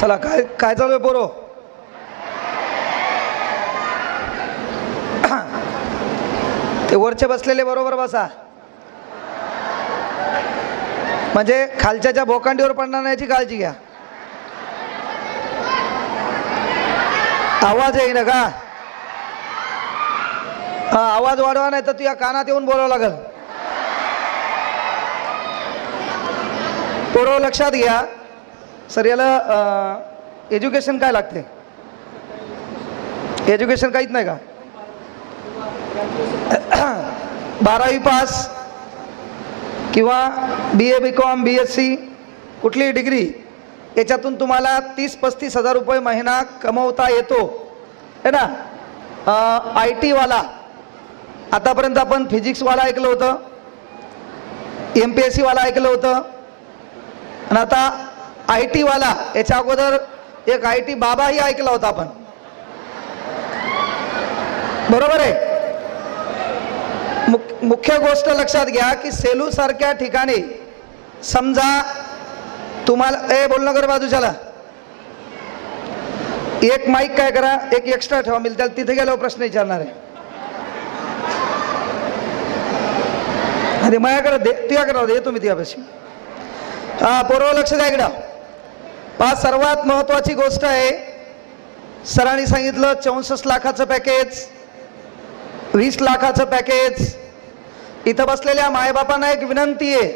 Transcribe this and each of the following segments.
चला काय काय चालू आहे पोरो? ते वरचे बसलेले बरोबर बसा, म्हणजे खालच्याच्या भोकांडीवर पडणार नाही याची काळजी घ्या. आवाज येईना का? हा, आवाज वाढवा नाही तर तुझ्या कानात येऊन बोलावं लागल. पोरो लक्षात घ्या. सर याला एज्युकेशन काय लागते? एज्युकेशन काहीच नाही का? 12वी पास किंवा BA BCom BSc कुठलीही डिग्री, याच्यातून तुम्हाला 30-35 हजार रुपये महिना कमवता येतो है ना. IT वाला, आतापर्यंत आपण फिजिक्सवाला ऐकलं होतं, MPSC वाला ऐकलं होतं, आणि आता IT वाला, याच्या अगोदर एक IT बाबाही ऐकला होता आपण, बरोबर आहे. मुख्य गोष्ट लक्षात घ्या की सेलू सारख्या ठिकाणी समजा तुम्हाला बोल नगर बाजूच्याला एक माईक काय करा, एक एक्स्ट्रा ठेवा, मी त्याला तिथे गेल्यावर प्रश्न विचारणार आहे. अरे माझ्याकडे दे, तुझ्याकडे दे, तुम्ही तुझ्यापाशी. हा पोरं लक्ष द्या इकडं. पाच सर्वात महत्वाची गोष्ट आहे. सरांनी सांगितलं 64 लाखाचं पॅकेज, 20 लाखाचं पॅकेज. इथं बसलेल्या मायबापांना एक विनंती आहे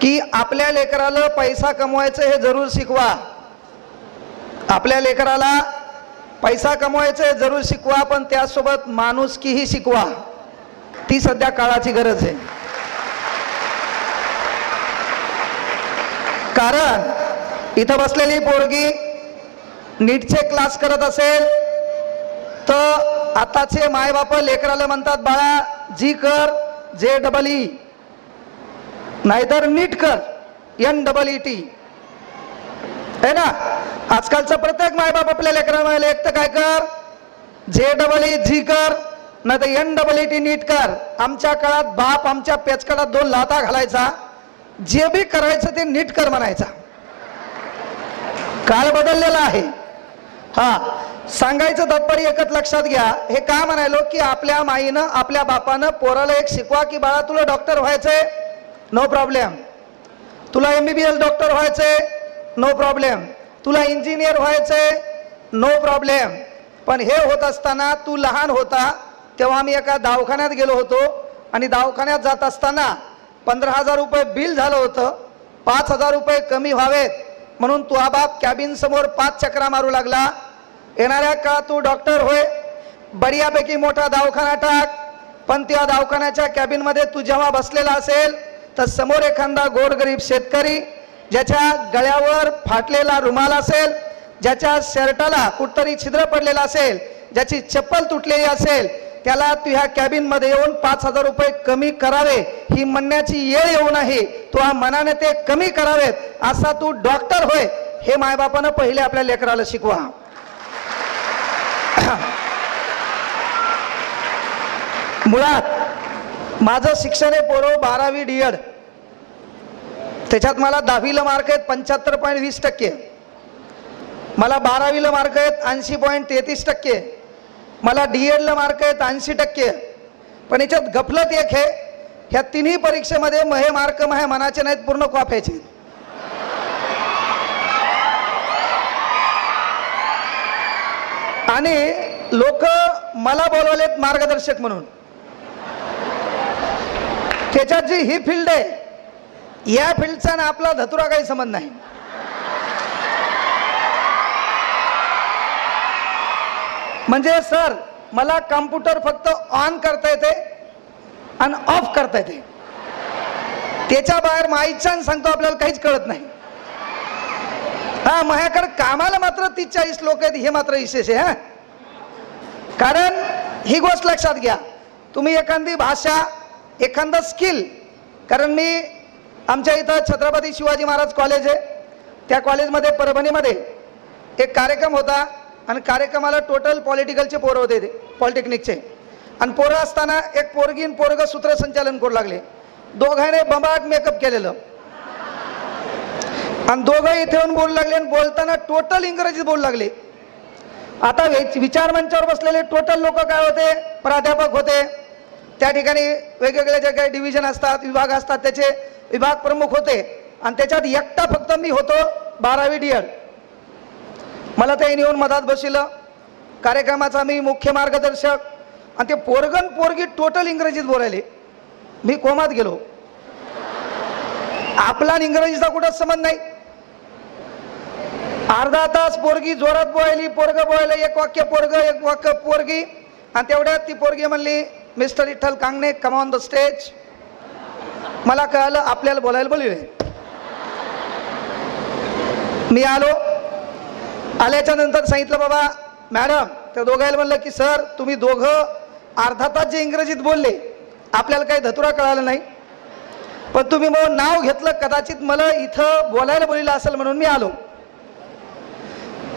की आपल्या लेकराला पैसा कमवायचं हे जरूर शिकवा. आपल्या लेकराला पैसा कमवायचं हे जरूर शिकवा, पण त्यासोबत माणुसकीही शिकवा. ती सध्या काळाची गरज आहे. कारण इथं बसलेली पोरगी नीटचे क्लास करत असेल तर आताचे मायबाप लेकराला म्हणतात, बाळा जी कर JEE, नाहीतर नीट कर NEET है ना. आजकालचं प्रत्येक मायबाप आपल्या लेकराला एक तर काय कर, JEE जी कर, नाही तर NEET नीट कर. आमच्या काळात बाप आमच्या पेचकडात 2 लाथा घालायचा, जे बी करायचं ते नीट कर म्हणायचा. काळ बदललेला आहे. हा, सांगायचं तात्पर्य एकच लक्षात घ्या. हे का म्हणायलो की आपल्या माईनं आपल्या बापानं पोराला एक शिकवा की बाळा तुला डॉक्टर व्हायचंय, नो प्रॉब्लेम. तुला MBBS डॉक्टर व्हायचंय, नो प्रॉब्लेम. तुला इंजिनियर व्हायचंय, नो प्रॉब्लेम. पण हे होत असताना तू लहान होता तेव्हा आम्ही एका दवाखान्यात गेलो होतो आणि दवाखान्यात जात असताना 15,000 रुपये बिल झालं होतं. 5,000 रुपये कमी व्हावेत म्हणून तुझा बाप कॅबिन समोर 5 चक्रा मारू लागला. येणाऱ्या का तू डॉक्टर होय, बढियापैकी मोठा दवाखाना टाक, पण त्या दवाखान्याच्या कॅबिन मध्ये तू जेव्हा बसलेला असेल तर समोर एखादा गोरगरीब शेतकरी ज्याच्या गळ्यावर फाटलेला रुमाल असेल, ज्याच्या शर्टाला कुठतरी छिद्र पडलेला असेल, ज्याची चप्पल तुटलेली असेल, त्याला तू ह्या कॅबिन मध्ये येऊन 5,000 रुपये कमी करावे ही म्हणण्याची येळ येऊ नये. तुझ्या मनाने ते कमी करावेत, असा तू डॉक्टर होय हे मायबापानं पहिले आपल्या लेकराला शिकवा. मुळात माझं शिक्षण आहे पोरो 12वी D.Ed. त्याच्यात मला 10वीला मार्क आहेत 75.20%. मला 12वीला मार्क आहेत 80.33%. मला D.Ed.ला मार्क आहेत 80%. पण याच्यात गफलत एक आहे, ह्या तिन्ही परीक्षेमध्ये हे मार्क माझ्या मनाचे नाहीत, पूर्ण कॉप्याचे. आणि लोक मला बोलवलेत मार्गदर्शक म्हणून. त्याच्यात जी ही फील्ड आहे, या फील्डचा ना आपला धतुरा काही संबंध नाही. म्हणजे सर मला कॉम्प्युटर फक्त ऑन करता येते आणि ऑफ करता येते, त्याच्या बाहेर माईच्यान सांगतो आपल्याला काहीच कळत नाही. हा, माझ्याकडे कामाला मात्र 30-40 लोक आहेत, हे मात्र विशेष आहे. हा, कारण ही गोष्ट लक्षात घ्या, तुम्ही एखादी भाषा एखादा स्किल, कारण मी आमच्या इथं छत्रपती शिवाजी महाराज कॉलेज आहे, त्या कॉलेजमध्ये परभणीमध्ये एक कार्यक्रम होता आणि कार्यक्रमाला टोटल पॉलिटिकलचे पोरं होते, पॉलिटेक्निकचे. आणि पोरं असताना एक पोरगी आणि पोरगं सूत्रसंचालन करू लागले. दोघांनी बंबाट मेकअप केलेलं. आणि दोघं इथे येऊन बोलू लागले आणि बोलताना टोटल इंग्रजीत बोलू लागले. आता विचार मंचावर बसलेले टोटल लोक काय होते, प्राध्यापक होते, त्या ठिकाणी वेगवेगळे जे काही डिव्हिजन असतात, विभाग असतात, त्याचे विभाग प्रमुख होते आणि त्याच्यात एकटा फक्त मी होतो 12वी DED. मला ते येऊन मधात बसवलं, कार्यक्रमाचा मी मुख्य मार्गदर्शक, आणि ते पोरगन पोरगी टोटल इंग्रजीत बोलायले. मी कोमात गेलो. आपला इंग्रजीचा कुठंच संबंध नाही. अर्धा तास पोरगी जोरात बोलायली, पोरग बोलायला, एक वाक्य पोरग एक वाक्य पोरगी, आणि तेवढ्यात ती पोरगी म्हणली, mister Vitthal Kangane come on the stage. मला कळालं आपल्याला बोलायला बोलले. मी आलो. आल्याच्या नंतर सांगितलं, बाबा मॅडम, त्या दोघायला म्हणलं की सर तुम्ही दोघं अर्धा तास जे इंग्रजीत बोलले आपल्याला काही धतुरा कळाला नाही, पण तुम्ही मग नाव घेतलं, कदाचित मला इथं बोलायला बोललेलं असेल म्हणून मी आलो.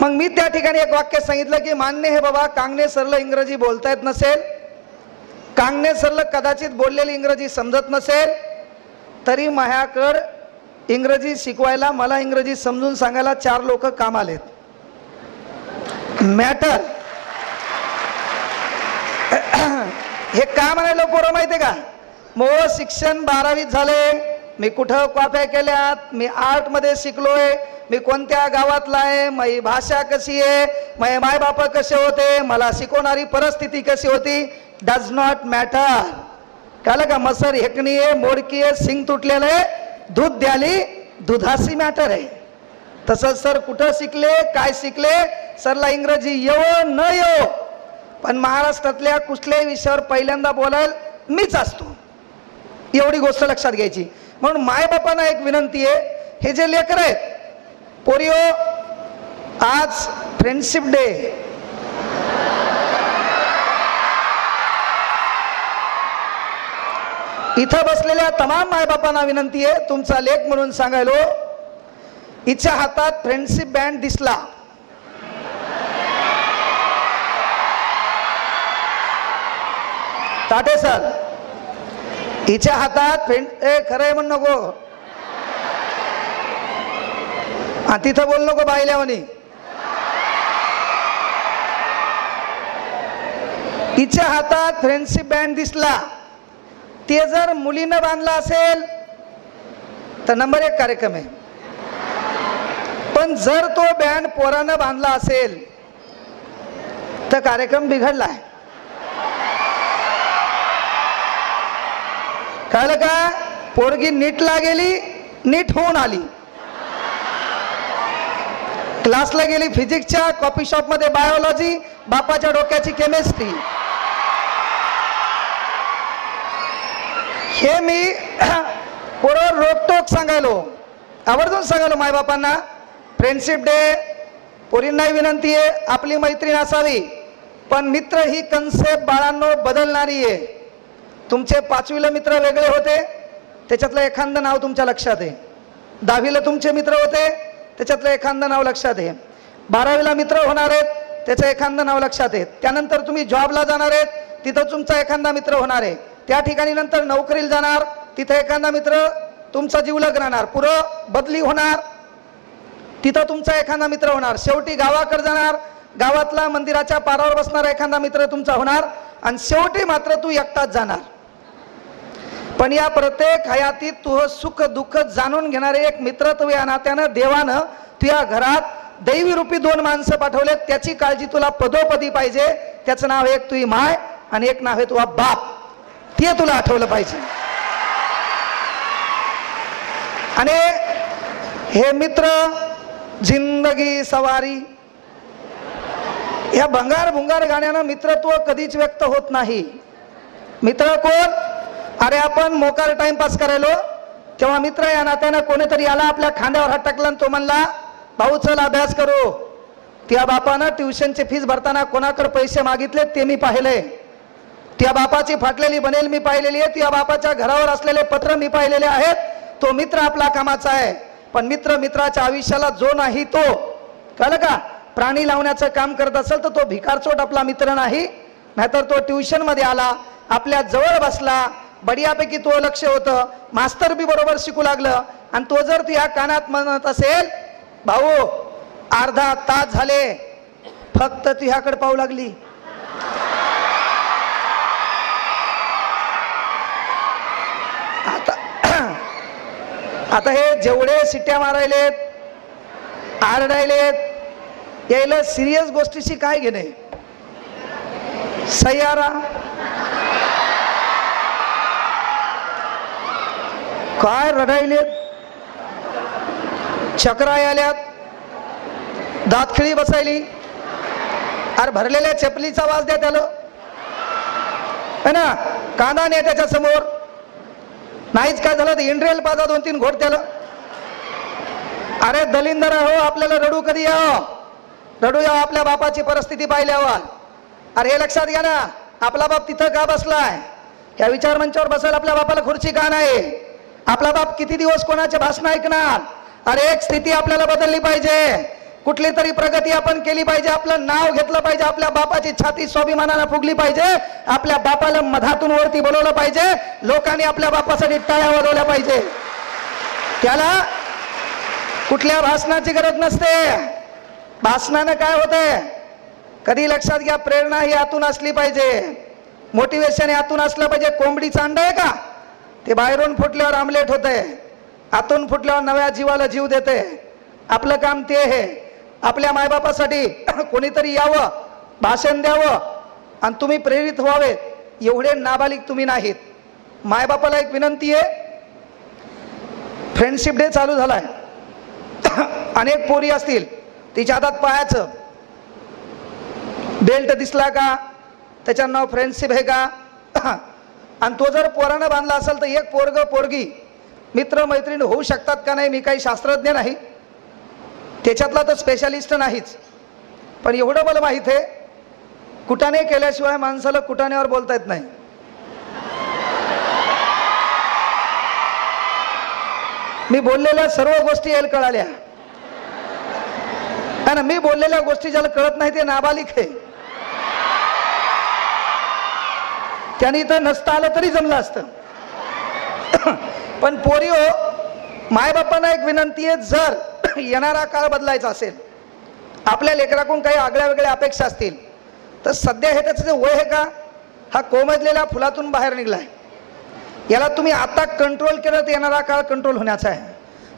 मग मी त्या ठिकाणी एक वाक्य सांगितलं की मान्य हे बाबा, कांगणे सरला इंग्रजी बोलता येत नसेल, कांगणे सरला कदाचित बोललेली इंग्रजी समजत नसेल, तरी माझ्याकडं इंग्रजी शिकवायला, मला इंग्रजी समजून सांगायला 4 लोक काम आलेत. मॅटर हे का म्हणायला पोरं माहितीये का, मग शिक्षण 12वीत झाले, मी कुठं कॉप्या केल्यात, मी आर्ट मध्ये शिकलोय, मी कोणत्या गावातला आहे, माझी भाषा कशी आहे, माझे माय बाप कसे होते, मला शिकवणारी परिस्थिती कशी होती, डज नॉट मॅटर. कळलं का, मसर हेकणी आहे, मोडकी आहे, सिंग तुटलेलं आहे, दूध द्याली दुधाशी मॅटर आहे. तसंच सर कुठं शिकले, काय शिकले, सरला इंग्रजी येवो न येवो, पण महाराष्ट्रातल्या कुठल्याही विषयावर पहिल्यांदा बोलायला मीच असतो, एवढी गोष्ट लक्षात घ्यायची. म्हणून मायबापांना एक विनंती आहे, हे जे लेकर आहेत, पोरियो, आज फ्रेंडशिप डे, इथं बसलेल्या तमाम मायबापांना विनंती आहे, तुमचा लेख म्हणून सांगायलो, हिच्या हातात फ्रेंडशिप बँड दिसला, ताटे सर, हिच्या हातात खरंय म्हण नको, तिथं बोल नको बाईल्या म्हणे, हिच्या हातात फ्रेंडशिप बँड दिसला, ते जर मुलीनं बांधला असेल तर नंबर 1 कार्यक्रम आहे, पण जर तो बँड पोरानं बांधला असेल तर कार्यक्रम बिघडला आहे. कळलं का, पोरगी नीटला गेली, नीट होऊन आली, क्लासला गेली फिजिक्सच्या, कॉफी शॉप मध्ये बायोलॉजी, बापाच्या डोक्याची केमिस्ट्री. हे मी पोरं रोकटोक सांगायलो, आवर्जून सांगायलो मायबापांना, फ्रेंडशिप डे, पोरींनाही विनंती आहे, आपली मैत्रीण असावी, पण मित्र ही कन्सेप्ट बाळांनो बदलणारी आहे. तुमचे 5वीला मित्र वेगळे होते, त्याच्यातलं एखादं नाव तुमच्या लक्षात आहे. 10वीला तुमचे मित्र होते, त्याच्यातलं एखादं नाव लक्षात आहे. 12वीला मित्र होणार आहेत, त्याचं एखादं नाव लक्षात आहे. त्यानंतर तुम्ही जॉबला जाणार आहेत, तिथं तुमचा एखादा मित्र होणार आहे. त्या ठिकाणी नंतर नोकरीला जाणार, तिथे एखादा मित्र तुमचा जीवलग राहणार. पुढं बदली होणार, तिथं तुमचा एखादा मित्र होणार. शेवटी गावाकडे जाणार, गावातला मंदिराच्या पारावर बसणारा एखादा मित्र तुमचा होणार, आणि शेवटी मात्र तू एकटाच जाणार. पण या प्रत्येक हयातीत तुझं सुख दुःख जाणून घेणारे एक मित्रत्व या नात्यानं देवानं तुझ्या घरात दैवी रूपी 2 माणसं पाठवलेत. त्याची काळजी तुला पदोपदी पाहिजे. त्याचं नाव एक तुझी माय आणि एक नाव आहे तुझा बाप. ते तुला आठवलं पाहिजे. आणि हे मित्र जिंदगी सवारी या भंगार भुंगार गाण्यानं मित्रत्व कधीच व्यक्त होत नाही. मित्र कोण? अरे आपण मोकार टाइमपास करायलो तेव्हा मित्र या नात्यानं कोणीतरी आला, आपल्या खांद्यावर हात टाकला आणि तो म्हणला भाऊ चल अभ्यास करू. त्या बापानं ट्युशनची फीस भरताना कोणाकडे पैसे मागितले ते मी पाहिले. त्या बापाची फाटलेली बनेल मी पाहिलेली आहे. त्या बापाच्या घरावर असलेले पत्र मी पाहिलेले आहेत. तो मित्र आपला कामाचा आहे. पण मित्र मित्राच्या आयुष्याला जो नाही तो, कळलं का, प्राणी लावण्याचं काम करत असेल तर तो भिकारचोट आपला मित्र नाही. नाहीतर तो ट्युशन मध्ये आला, आपल्या जवळ बसला, बढियापैकी तो लक्ष होतं, मास्तर बी बरोबर शिकू लागलं, आणि तो जर तुझ्या कानात म्हणत असेल भाऊ अर्धा तास झाले फक्त तुझ्याकडे पाहू लागली, आता हे जेवढे शिट्ट्या मारायलेत आरडायलेत यायला सिरियस गोष्टीशी काय घेणे? सय्यारा काय रडायलेत, चक्रा आल्यात, दातखिळी बसायली, अरे भरलेल्या चपलीचा वास द्या त्याला है ना, कांदा नाही त्याच्या समोर, नाहीच काय झालं तर इंड्रेल पाजा 2-3 घोट त्याला. अरे दलिंदर हो, आपल्याला रडू कधी यावं? रडू यावं आपल्या बापाची परिस्थिती पाहिल्यावर. अरे हे लक्षात घ्या ना, आपला बाप तिथं का बसलाय? या विचार मंचावर बसायला आपल्या बापाला खुर्ची का नाही? आपला बाप किती दिवस कोणाचे भाषण ऐकणार? अरे एक स्थिती आपल्याला बदलली पाहिजे, कुठली तरी प्रगती आपण केली पाहिजे, आपलं नाव घेतलं पाहिजे, आपल्या बापाची छाती स्वाभिमानानं फुगली पाहिजे, आपल्या बापाला मधातून वरती बोलवलं पाहिजे, लोकांनी आपल्या बापासाठी टाळ्या वाजवल्या पाहिजे. त्याला कुठल्या भाषणाची गरज नसते. भाषणानं काय होतंय कधी लक्षात घ्या, प्रेरणा ही आतून असली पाहिजे, मोटिवेशन हे आतून असलं पाहिजे. कोंबडीचं अंड आहे का ते बाहेरून फुटल्यावर आमलेट होतंय, आतून फुटल्यावर नव्या जीवाला जीव देते. आपलं काम ते आहे, आपल्या मायबापासाठी कोणीतरी यावं, भाषण द्यावं आणि तुम्ही प्रेरित व्हावे. एवढे नाबालिक तुम्ही नाहीत. मायबापाला एक विनंती आहे, फ्रेंडशिप डे चालू झालाय, अनेक पोरी असतील तिच्या हातात पायाचं बेल्ट दिसला का त्याच्या नाव फ्रेंडशिप आहे का? आणि तो जर पोरानं बांधला असेल तर एक पोरग पोरगी मित्र मैत्रीण होऊ शकतात का नाही? मी काही शास्त्रज्ञ नाही, त्याच्यातला तर स्पेशलिस्ट नाहीच, पण एवढं मला माहित आहे कुटाणे केल्याशिवाय माणसाला कुटाण्यावर बोलता येत नाही. मी बोललेल्या सर्व गोष्टी यायला कळाल्या ना. मी बोललेल्या गोष्टी ज्याला कळत नाही ते नाबालिक आहे, त्याने इथं नसता आलं तरी जमलं असतं. पण पोरी हो, मायबापांना एक विनंती आहे, जर येणारा काळ बदलायचा असेल, आपल्या लेकराकडून काही आगळ्या वेगळ्या अपेक्षा असतील तर सध्या हे त्याचं जे वय आहे का, हा कोमजलेल्या फुलातून बाहेर निघलाय, याला तुम्ही आता कंट्रोल केलं तर येणारा काळ कंट्रोल होण्याचा आहे.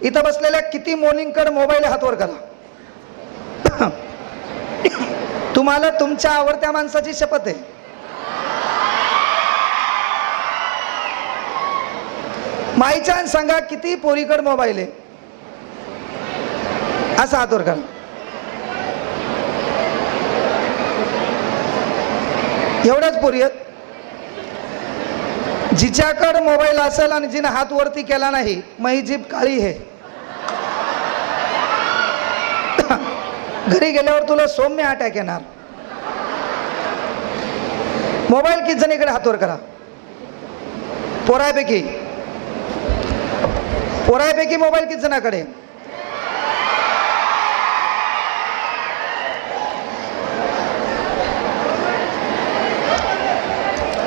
इथं बसलेल्या किती मोर्निंगकडे मोबाईल हातवर करा, तुम्हाला तुमच्या आवडत्या माणसाची शपथ आहे. माईच्या सांगा किती पोरीकड मोबाईल आहे, असं हातवर करा. एवढ्याच पोरी आहेत जिच्याकडे मोबाईल असेल आणि जिने हात वरती केला नाही, मग ही जीभ काळी आहे. घरी गेल्यावर तुला सौम्य अटॅक येणार. मोबाईल किती जणीकडे हातवर करा. पोरायपैकी मोबाईल किती जणाकडे?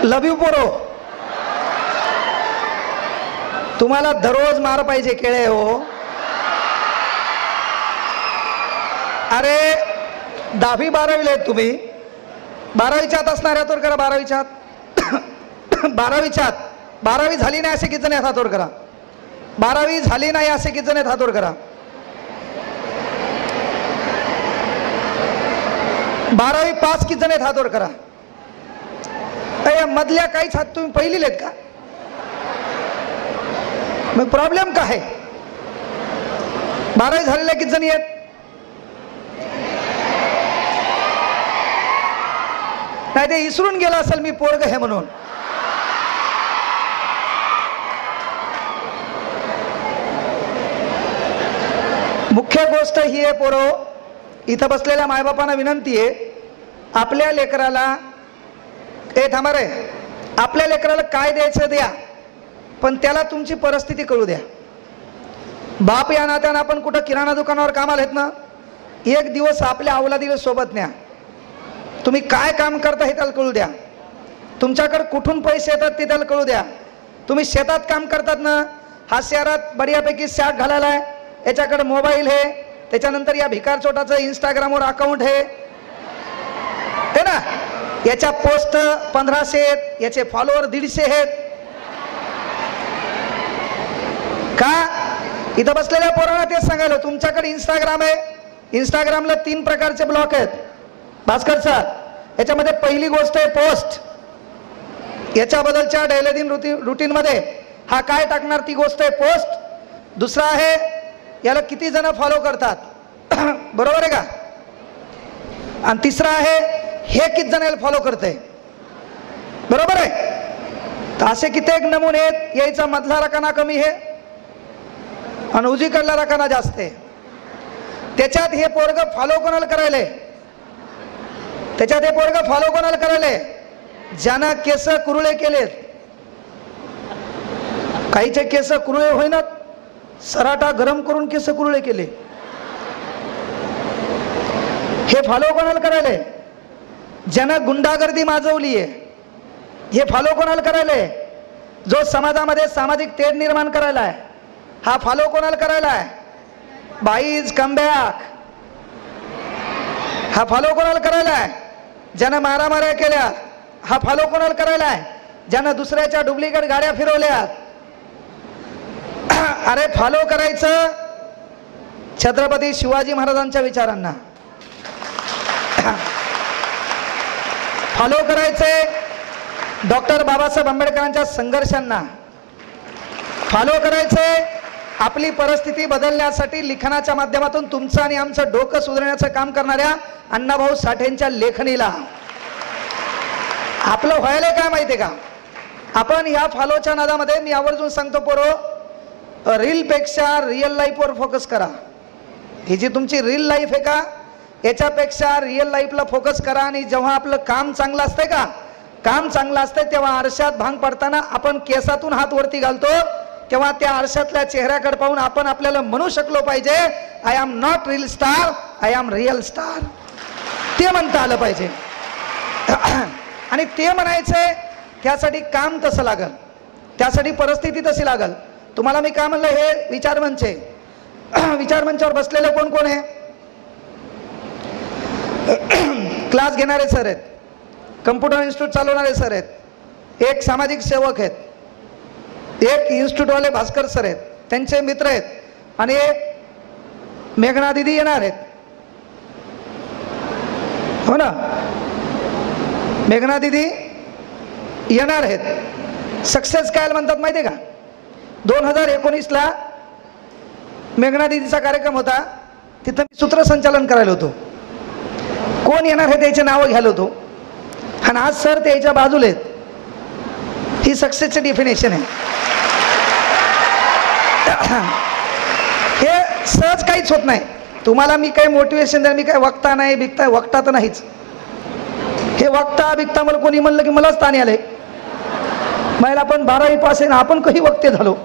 लव यू पोरो. तुम्हाला दररोज मार पाहिजे केळे हो. अरे 10वी 12वीला आहेत तुम्ही, 12वीच्यात असणाऱ्या हातवर करा. 12वीच्यात 12वी झाली नाही असे किती जण हातवर करा. 12वी झाली नाही असे किती जण हातवर करा. 12वी पास किती जण हातवर करा. मधल्या काहीच हात तुम्ही पहिलीले आहेत का? मग प्रॉब्लेम काय? 12वी झालेल्या किती जणी आहेत? नाही ते इसरून गेला असेल मी पोरग हे म्हणून. मुख्य गोष्ट ही आहे पोरो, इथं बसलेल्या मायबापांना विनंती आहे, आपल्या लेकराला थांबा रे, आपल्या लेकराला काय द्यायचं द्या, पण त्याला तुमची परिस्थिती कळू द्या. बाप या नात्यानं आपण कुठं किराणा दुकानावर कामाला आहेत ना, एक दिवस आपल्या अवलादीला सोबत न्या. तुम्ही काय काम करता हे त्याला कळू द्या. तुमच्याकडे कुठून पैसे येतात ते त्याला कळू द्या. तुम्ही शेतात काम करतात ना, हा शहरात बढियापैकी शर्ट घालायला आहे, याच्याकडे मोबाईल आहे, त्याच्यानंतर या भिकार चोटाचं इंस्टाग्रामवर अकाउंट आहे ना, याच्या पोस्ट 1500 आहेत, याचे फॉलोअर 150 आहेत. का इथं बसलेल्या पोरांना तेच सांगायला, तुमच्याकडे इंस्टाग्राम आहे, इंस्टाग्रामला 3 प्रकारचे ब्लॉक आहेत भास्कर सर. याच्यामध्ये पहिली गोष्ट आहे पोस्ट, याच्याबद्दलच्या दैनंदिन रुटीन मध्ये हा काय टाकणार ती गोष्ट आहे पोस्ट. दुसरा आहे याला किती जण फॉलो करतात बरोबर आहे का, आणि तिसरा आहे हे किती जण फॉलो करते बरोबर आहे. तर असे कित्येक नमुने आहेत, यायचा मधला रकाना कमी आहे आणि उजवीकडला रकाना जास्त आहे. त्याच्यात हे पोरग फॉलो कोणाला करायले, त्याच्यात हे पोरग फॉलो कोणाला करायले, ज्यानं केस कुरुळे केलेत. काहीचे केस कुरुळे होईनात, सराटा गरम करून केस कुरुळे केले. हे फॉलो कोणाला करायले, ज्यानं गुंडागर्दी माजवली आहे. हे फॉलो कोणाला करायले, जो समाजामध्ये सामाजिक तेढ निर्माण करायला आहे. हा फॉलो कोणाला करायला आहे, बाईज कमबॅक. हा फॉलो कोणाला करायला आहे, ज्यानं मारामाऱ्या केल्या. हा फॉलो कोणाला करायला आहे, ज्यानं दुसऱ्याच्या डुप्लिकेट गाड्या फिरवल्या. अरे फॉलो करायचं छत्रपती शिवाजी महाराजांच्या विचारांना, फॉलो करायचे डॉक्टर बाबासाहेब आंबेडकरांच्या संघर्षांना, फॉलो करायचे आपली परिस्थिती बदलण्यासाठी लिखाणाच्या माध्यमातून तुमचं आणि आमचं डोकं सुधारण्याचं काम करणाऱ्या अण्णाभाऊ साठेंच्या लेखणीला. आपलं व्हायला काय माहितीये का, आपण या फॉलोच्या नादामध्ये, मी आवर्जून सांगतो पोरो, रील पेक्षा रिअल लाईफवर फोकस करा. ही जी तुमची रील लाईफ आहे का, याच्यापेक्षा रिअल लाईफला फोकस करा. आणि जेव्हा आपलं काम चांगलं असतंय का, काम चांगलं असतंय तेव्हा आरशात भांग पडताना आपण केसातून हात वरती घालतो, तेव्हा त्या आरशातल्या चेहऱ्याकडे पाहून आपण आपल्याला म्हणू शकलो पाहिजे, I am not reel star, I am real star. ते म्हणता आलं पाहिजे. आणि ते म्हणायचंय त्यासाठी काम तसं लागल, त्यासाठी परिस्थिती तशी लागल. तुम्हाला मी काय म्हणलं, हे विचारमंच आहे. विचारमंचावर बसलेले कोण कोण आहे, क्लास घेणारे सर आहेत, कम्प्युटर इन्स्टिट्यूट चालवणारे सर आहेत, एक सामाजिक सेवक आहेत, एक इन्स्टिट्यूटवाले भास्कर सर आहेत, त्यांचे मित्र आहेत, आणि मेघना दिदी येणार आहेत. हो ना, मेघना दिदी येणार आहेत. सक्सेस काय म्हणतात माहिती आहे का, 2019ला मेघना दिदीचा कार्यक्रम होता, तिथं मी सूत्रसंचालन करायला होतो. कोण येणार आहे त्याचे नावं घ्यायला होतो, आणि आज सर त्याच्या बाजूला आहेत. ही सक्सेसची डेफिनेशन आहे. हे सहज काहीच होत नाही. तुम्हाला मी काही मोटिवेशन द्या, मी काय वक्ता नाही, बिकता वक्ता तर नाहीच. हे वक्ता बिकता मला कोणी म्हणलं की मलाच ताणे आले. मला पण 12वी पास आहे ना, आपण कधी वक्ते झालो.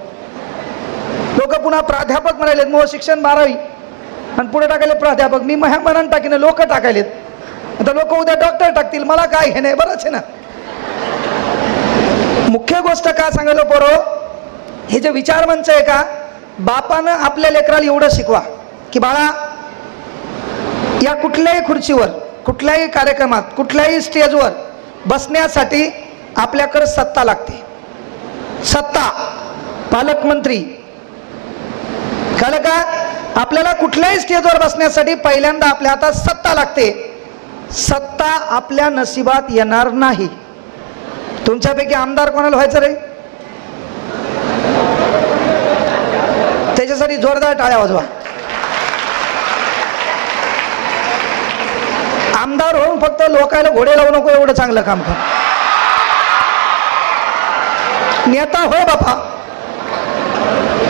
लोक पुन्हा प्राध्यापक म्हणाले, मग शिक्षण 12वी आणि पुढे टाकायले प्राध्यापक. मी मनानं टाकीन, लोक टाकायलेत. आता लोक उद्या डॉक्टर टाकतील, मला काय हे नाही. बरंच आहे ना. मुख्य गोष्ट काय सांगायला पोरो, हे जे विचारमंच आहे का, बापानं आपल्या लेकराला एवढं शिकवा की बाळा, या कुठल्याही खुर्चीवर, कुठल्याही कार्यक्रमात, कुठल्याही स्टेजवर बसण्यासाठी आपल्याकडे सत्ता लागते. सत्ता, पालकमंत्री, कळलं का? आपल्याला कुठल्याही स्टेजवर बसण्यासाठी पहिल्यांदा आपल्या हातात सत्ता लागते. सत्ता आपल्या नशिबात येणार नाही. तुमच्यापैकी आमदार कोणाला व्हायचं रे? त्याच्यासाठी जोरदार टाळ्या वाजवा. आमदार होऊन फक्त लोकायला घोडे लावू नको, एवढं चांगलं काम कर. नेता हो बापा,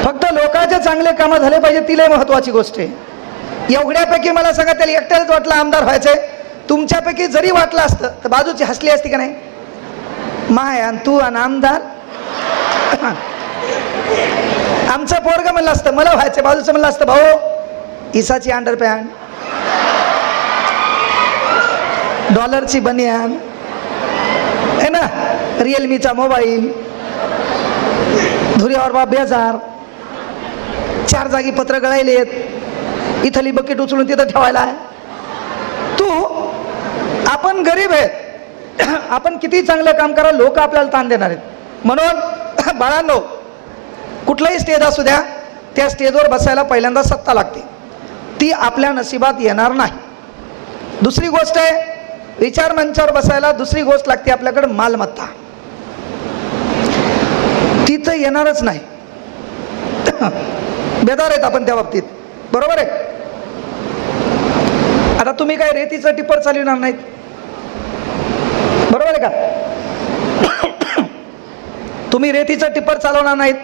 फक्त लोकांचे चांगले कामं झाले पाहिजे, तिला महत्वाची गोष्ट आहे. एवढ्यापैकी मला सांगा, त्याला एकट्यालाच वाटलं आमदार व्हायचंय. तुमच्यापैकी जरी वाटलं असतं तर बाजूची हसली असती का नाही? माय आणि तू आणि आमदार. आमचं पोरग म्हणलं असतं मला व्हायचं, बाजूचं म्हणलं असतं भाऊ इसाची अंडरपॅन्ट, डॉलरची बनियान है ना, रिअलमीचा मोबाईल, धुरीवर बा बेजार, 4 जागी पत्र गळायलेत, इथली बकेट उचलून तिथं ठेवायला आहे. तू आपण गरीब आहेत, आपण किती चांगलं काम करा, लोक आपल्याला ताण देणार आहेत. म्हणून बाळांनो, कुठलाही स्टेज असू द्या, त्या स्टेजवर बसायला पहिल्यांदा सत्ता लागते. ती आपल्या नशिबात येणार नाही. दुसरी गोष्ट आहे, विचार मंचावर बसायला दुसरी गोष्ट लागते आपल्याकडे, मालमत्ता. ती तर येणारच नाही. बेदार आहेत आपण त्या बाबतीत, बरोबर आहे. आता तुम्ही काय रेतीचं टिप्पर चालवणार नाहीत, बरोबर आहे का? तुम्ही रेतीचं टिप्पर चालवणार नाहीत,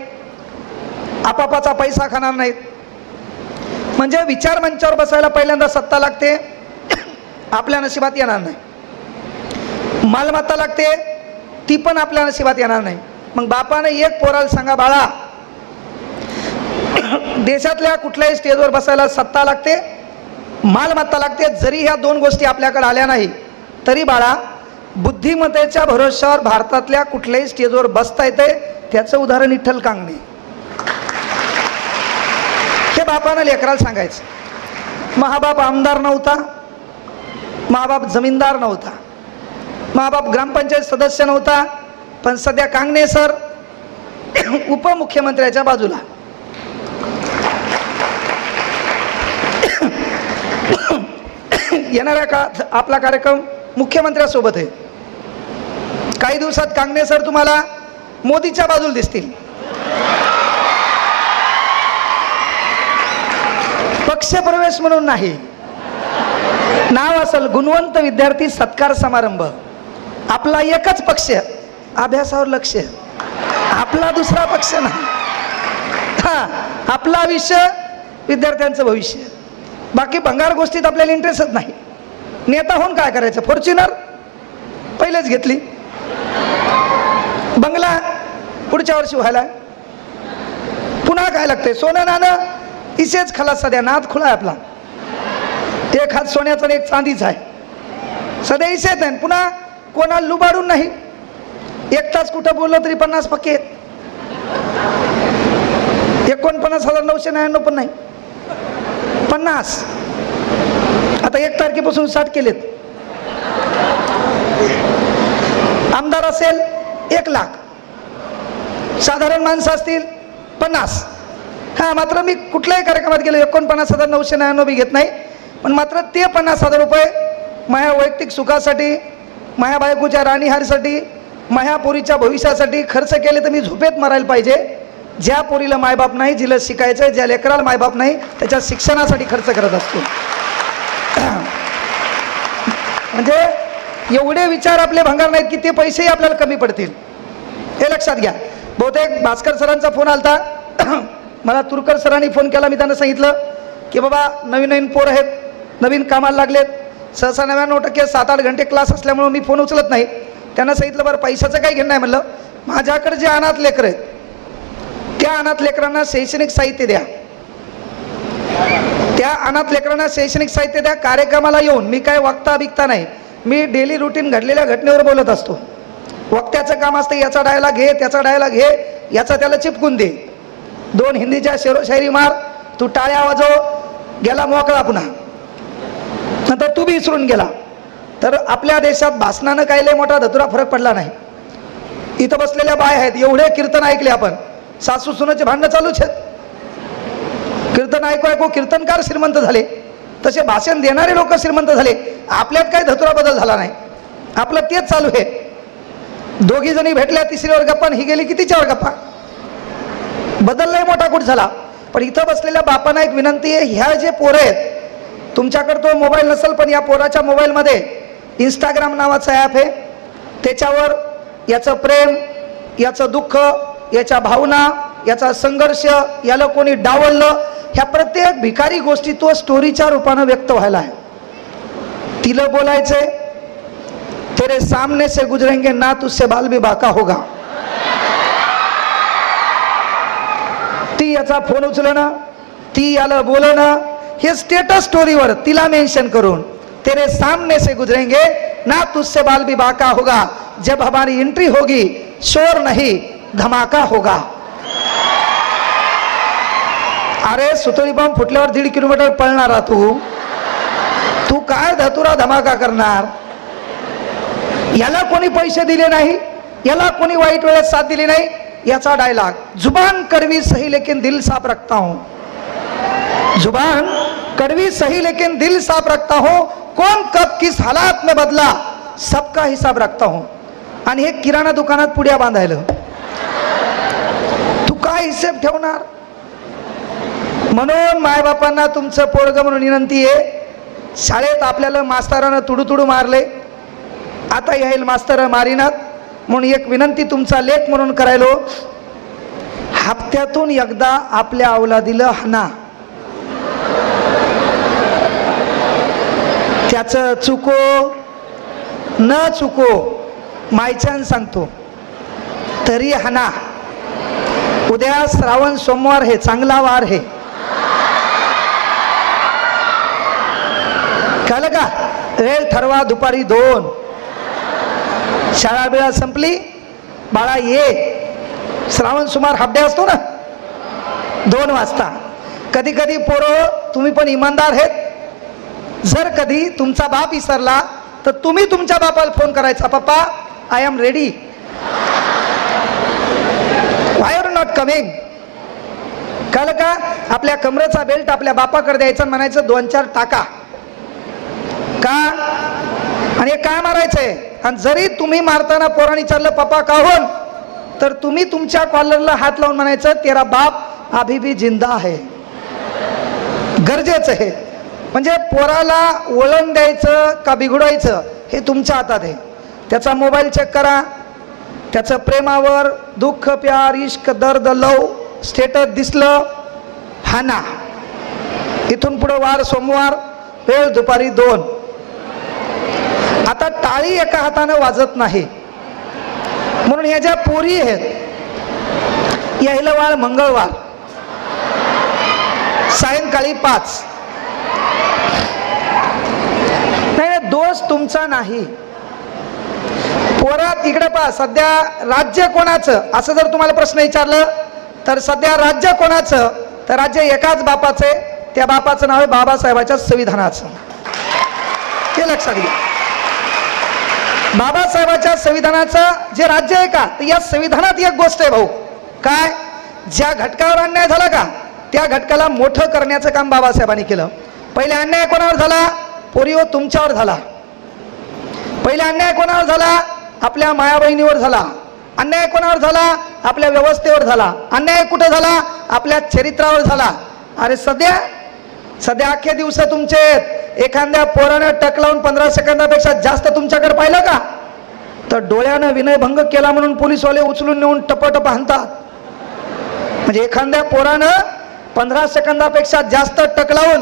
आपापाचा पैसा खाणार नाहीत. म्हणजे विचार मंचावर बसायला पहिल्यांदा सत्ता लागते, आपल्या नशिबात येणार नाही. मालमत्ता लागते, ती पण आपल्या नशिबात येणार नाही. मग बापाने एक पोराला सांगा, बाळा देशातल्या कुठल्याही स्टेजवर बसायला सत्ता लागते, मालमत्ता लागते. जरी ह्या 2 गोष्टी आपल्याकडे आल्या नाही तरी बाळा, बुद्धिमत्तेच्या भरोश्यावर भारतातल्या कुठल्याही स्टेजवर बसता येते. त्याचं उदाहरण विठ्ठल कांगणे. हे बापानं लेकराला सांगायचं. महाबाप आमदार नव्हता, महाबाप जमीनदार नव्हता, महाबाप ग्रामपंचायत सदस्य नव्हता, पण सध्या कांगणे सर उपमुख्यमंत्र्याच्या बाजूला. येणाऱ्या काळात आपला कार्यक्रम मुख्यमंत्र्यासोबत आहे. काही दिवसात कांगणे सर तुम्हाला मोदीच्या बाजूला दिसतील. पक्षप्रवेश म्हणून नाही, नाव असेल गुणवंत विद्यार्थी सत्कार समारंभ. आपला एकच पक्ष, अभ्यासावर लक्ष, आपला दुसरा पक्ष नाही. हा, आपला आयुष्य, विद्यार्थ्यांचं भविष्य. बाकी भंगार गोष्टीत आपल्याला इंटरेस्टच नाही. नेता होऊन काय करायचं? फॉर्च्युनर पहिलेच घेतली, बंगला पुढच्या वर्षी व्हायला, पुन्हा काय लागतंय? सोनं नाणं इसेच खलास. सध्या नाद खुला आहे आपला, एक हात सोन्याचा आणि एक चांदीचा आहे. सध्या इसेच आहे. पुन्हा कोणाला लुबाडून नाही. 1 तास कुठं बोललं तरी 50 पक्के आहेत. 49,999 पण नाही, 50. आता 1 तारखेपासून 60 केलेत. आमदार असेल 1 लाख, साधारण माणसं असतील 50. हा, मात्र मी कुठल्याही कार्यक्रमात गेलो 49,999 बी घेत नाही. पण मात्र ते 50,000 रुपये माझ्या वैयक्तिक सुखासाठी, माझ्या बायकोच्या राणीहारसाठी, माझ्या पोरीच्या भविष्यासाठी खर्च केले तर मी झोपेत मरायला पाहिजे. ज्या पोरीला मायबाप नाही, जिला शिकायचं आहे, ज्या लेकराला मायबाप नाही, त्याच्या शिक्षणासाठी खर्च करत असतो. म्हणजे एवढे विचार आपले भंगार नाहीत की ते पैसेही आपल्याला कमी पडतील, हे लक्षात घ्या. बहुतेक भास्कर सरांचा फोन आलता मला. तुरकर सरांनी फोन केला. मी त्यांना सांगितलं की बाबा नवीन पोर आहेत, नवीन कामाला लागलेत. सहसा 99% 7-8 घंटे क्लास असल्यामुळे मी फोन उचलत नाही. त्यांना सांगितलं बरं पैशाचं काही घेणं नाही. म्हणलं माझ्याकडे जे अनाथ लेकरं आहेत त्या अनाथ लेकरांना शैक्षणिक साहित्य द्या, त्या अनाथ लेकरांना शैक्षणिक साहित्य द्या. कार्यक्रमाला येऊन मी काय वक्ता बिकता नाही, मी डेली रुटीन घडलेल्या घटनेवर बोलत असतो. वक्त्याचं काम असतं याचा डायलॉग घे, त्याचा डायलॉग घे, याचा त्याला चिपकून दे, 2 हिंदीच्या शेरोशायरी मार, तू टाळ्या वाजव, गेला मोकळा. पुन्हा नंतर तू बी विसरून गेला. तर आपल्या देशात भाषणानं काही लय मोठा धतुरा फरक पडला नाही. इथं बसलेल्या बाय आहेत, एवढे कीर्तन ऐकले आपण, सासू सुनाचे भांडणं चालूच आहेत. कीर्तन ऐकू कीर्तनकार श्रीमंत झाले, तसे भाषण देणारे लोक श्रीमंत झाले. आपल्यात काही धतुरा बदल झाला नाही, आपलं तेच चालू आहे. 2घी जणी भेटल्या, 3रीवर गप्पा, ही गेली की 3च्यावर गप्पा. बदललाय मोठा कुठ झाला. पण इथं बसलेल्या बापांना एक विनंती आहे, ह्या जे पोरं आहेत, तुमच्याकडे तो मोबाईल नसेल पण या पोराच्या मोबाईलमध्ये इंस्टाग्राम नावाचं ॲप आहे. त्याच्यावर याचं प्रेम, याचं दुःख, याच्या भावना, याचा संघर्ष, याला कोणी डावललं, ह्या प्रत्येक भिकारी गोष्टी तो स्टोरीच्या रूपानं व्यक्त व्हायला आहे. तिला बोलायचंय, तेरे सामने से गुजरेंगे ना तुझसे बाल भी बाका होगा. ती याचा फोन उचलणं, ती याला बोलणं, हे स्टेटस स्टोरीवर तिला मेंशन करून, तेरे सामने से गुजरेंगे ना तुझसे बाल भी बाका होगा, जब हमारी एंट्री होगी शोर नहीं धमाका होगा. अरे सुतळी बॉम्ब फुटल्यावर 1.5 किलोमीटर पळणारा तू काय धतुरा धमाका करणार? याला कोणी पैसे दिले नाही, याला कोणी वाईट वेळेत साथ दिली नाही. याचा डायलॉग, जुबान कड़वी सही लेकिन दिल साफ रखता हूं. जुबान कड़वी सही लेकिन दिल साफ रखता हूं. कौन कब किस हालात में बदला सबका हिसाब रखता हूं. आणि हे किराणा दुकानात पुड्या बांधायला तू काय हिशेब ठेवणार? म्हणून मायबापांना तुमचं पोरग म्हणून विनंती आहे. शाळेत आपल्याला मास्तरानं तुडू मारले, आता येईल मास्तर मारिनात. म्हणून एक विनंती तुमचा लेख म्हणून करायलो, हप्त्यातून एकदा आपल्या अवलादीला हाना. त्याचं चुको न चुको मायच्यान सांगतो तरी हाना. उद्या श्रावण सोमवार हे चांगला वार हे, कळलं का? वेळ ठरवा दुपारी 2. शाळा बिळा संपली, बाळा ये. श्रावण सुमार हाफ डे असतो ना 2 वाजता. कधी कधी पोरं तुम्ही पण इमानदार आहेत, जर कधी तुमचा बाप विसरला तर तुम्ही तुमच्या बापाला फोन करायचा, पप्पा I am ready, why are not coming. कळलं का? आपल्या कमरेचा बेल्ट आपल्या बापाकडे द्यायचा, म्हणायचं 2-4 टाका का, आणि काय मारायचंय. आणि जरी तुम्ही मारताना पोरांनी विचारलं पप्पा काहून, तर तुम्ही तुमच्या कॉलरला हात लावून म्हणायचं तेरा बाप अभी भी जिंदा आहे. गरजेचं आहे. म्हणजे पोराला वळण द्यायचं का बिघडवायचं हे तुमच्या हातात आहे. त्याचा मोबाईल चेक करा, त्याचं प्रेमावर दुःख प्यार इश्क दर्द लव स्टेटस दिसलं हाना. इथून पुढे वार सोमवार, वेळ दुपारी 2. आता टाळी एका हाताने वाजत नाही, म्हणून ह्या ज्या पोरी आहेत यायला वाळ मंगळवार सायंकाळी 5. नाही, दोष तुमचा नाही. पोरात इकडे पहा, सध्या राज्य कोणाचं असं जर तुम्हाला प्रश्न विचारलं तर सध्या राज्य कोणाचं, तर राज्य एकाच बापाचं आहे. त्या बापाचं नाव आहे बाबासाहेबाच्या संविधानाचं. हे लक्षात घ्या. बाबासाहेबाच्या संविधानाचं जे राज्य आहे का, तर या संविधानात एक गोष्ट आहे भाऊ, काय, ज्या घटकावर अन्याय झाला का त्या घटकाला मोठं करण्याचं काम बाबासाहेबांनी केलं. पहिले अन्याय कोणावर झाला? पोरीवर तुमच्यावर झाला. पहिले अन्याय कोणावर झाला? आपल्या माया बहिणीवर झाला. अन्याय कोणावर झाला? आपल्या व्यवस्थेवर झाला. अन्याय कुठे झाला? आपल्या चरित्रावर झाला. अरे सध्या अख्खे दिवस तुमचे एखाद्या पोरानं टक लावून 15 सेकंदापेक्षा जास्त तुमच्याकडे पाहिलं का, तर डोळ्यानं विनयभंग केला म्हणून पोलीसवाले उचलून नेऊन टपटप हाणतात. म्हणजे एखाद्या पोरानं 15 सेकंदापेक्षा जास्त टक लावून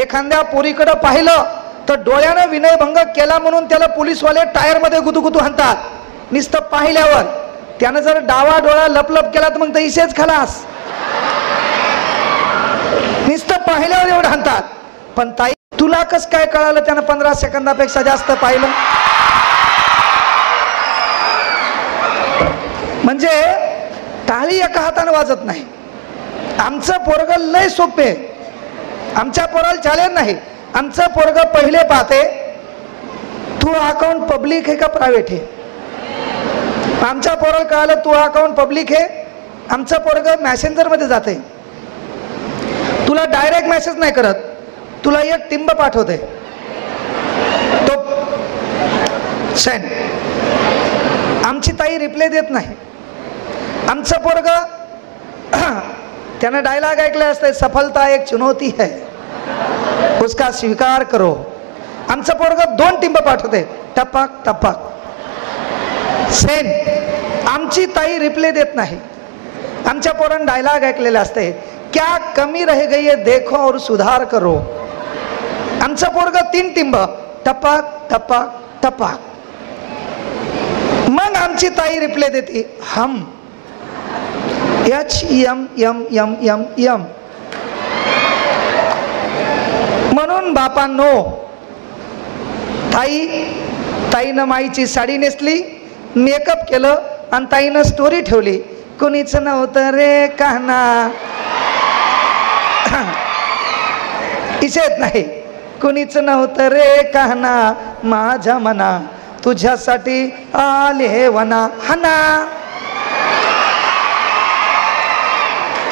एखाद्या पोरीकडे पाहिलं तर डोळ्यानं विनयभंग केला म्हणून त्याला पोलीसवाले टायरमध्ये गुदुगुदू हाणतात. नुसतं पाहिल्यावर. त्यानं जर डावा डोळा लपलप केला तर मग इसेच खलास. नुसतं पाहिल्यावर एवढं हाणतात. पण ताई तुला कस काय कळालं त्यानं 15 सेकंदापेक्षा जास्त पाहिलं? म्हणजे टाळी एका हाताने वाजत नाही. आमचं पोरग लय सोपे, आमच्या पोराला चॅलेंज नाही. आमचं पोरग पहिले पाहते तू अकाउंट पब्लिक आहे का प्रायव्हेट आहे. आमच्या पोराला कळालं तू अकाउंट पब्लिक आहे. आमचं पोरग मॅसेंजर मध्ये जाते, तुला डायरेक्ट मेसेज नाही करत, तुला एक टिंब पाठवते, तो सेंड. आमची ताई रिप्लाय देत नाही. आमचं पोरग त्याने डायलॉग ऐकले असते, सफलता एक चुनौती है उसका स्वीकार करो. आमचं पोरग 2 टिंब पाठवते, टपक टपक सेंड. आमची ताई रिप्लाय देत नाही. आमच्या पोरानं डायलॉग ऐकलेले असते, क्या कमी रह गई है देखो और सुधार करो. आमचं पोरग 3 टिंब टपक टपक टपक. मग आमची ताई रिप्लाय देते हम HMMMM. म्हणून बापांनो, ताईनं माईची साडी नेसली, मेकअप केलं आणि ताईनं स्टोरी ठेवली, कोणीच नव्हतं रे कान्हा. इशेत नाही. कुणीच नव्हतं रे काना माझ्या मना, तुझ्यासाठी आले वना हना.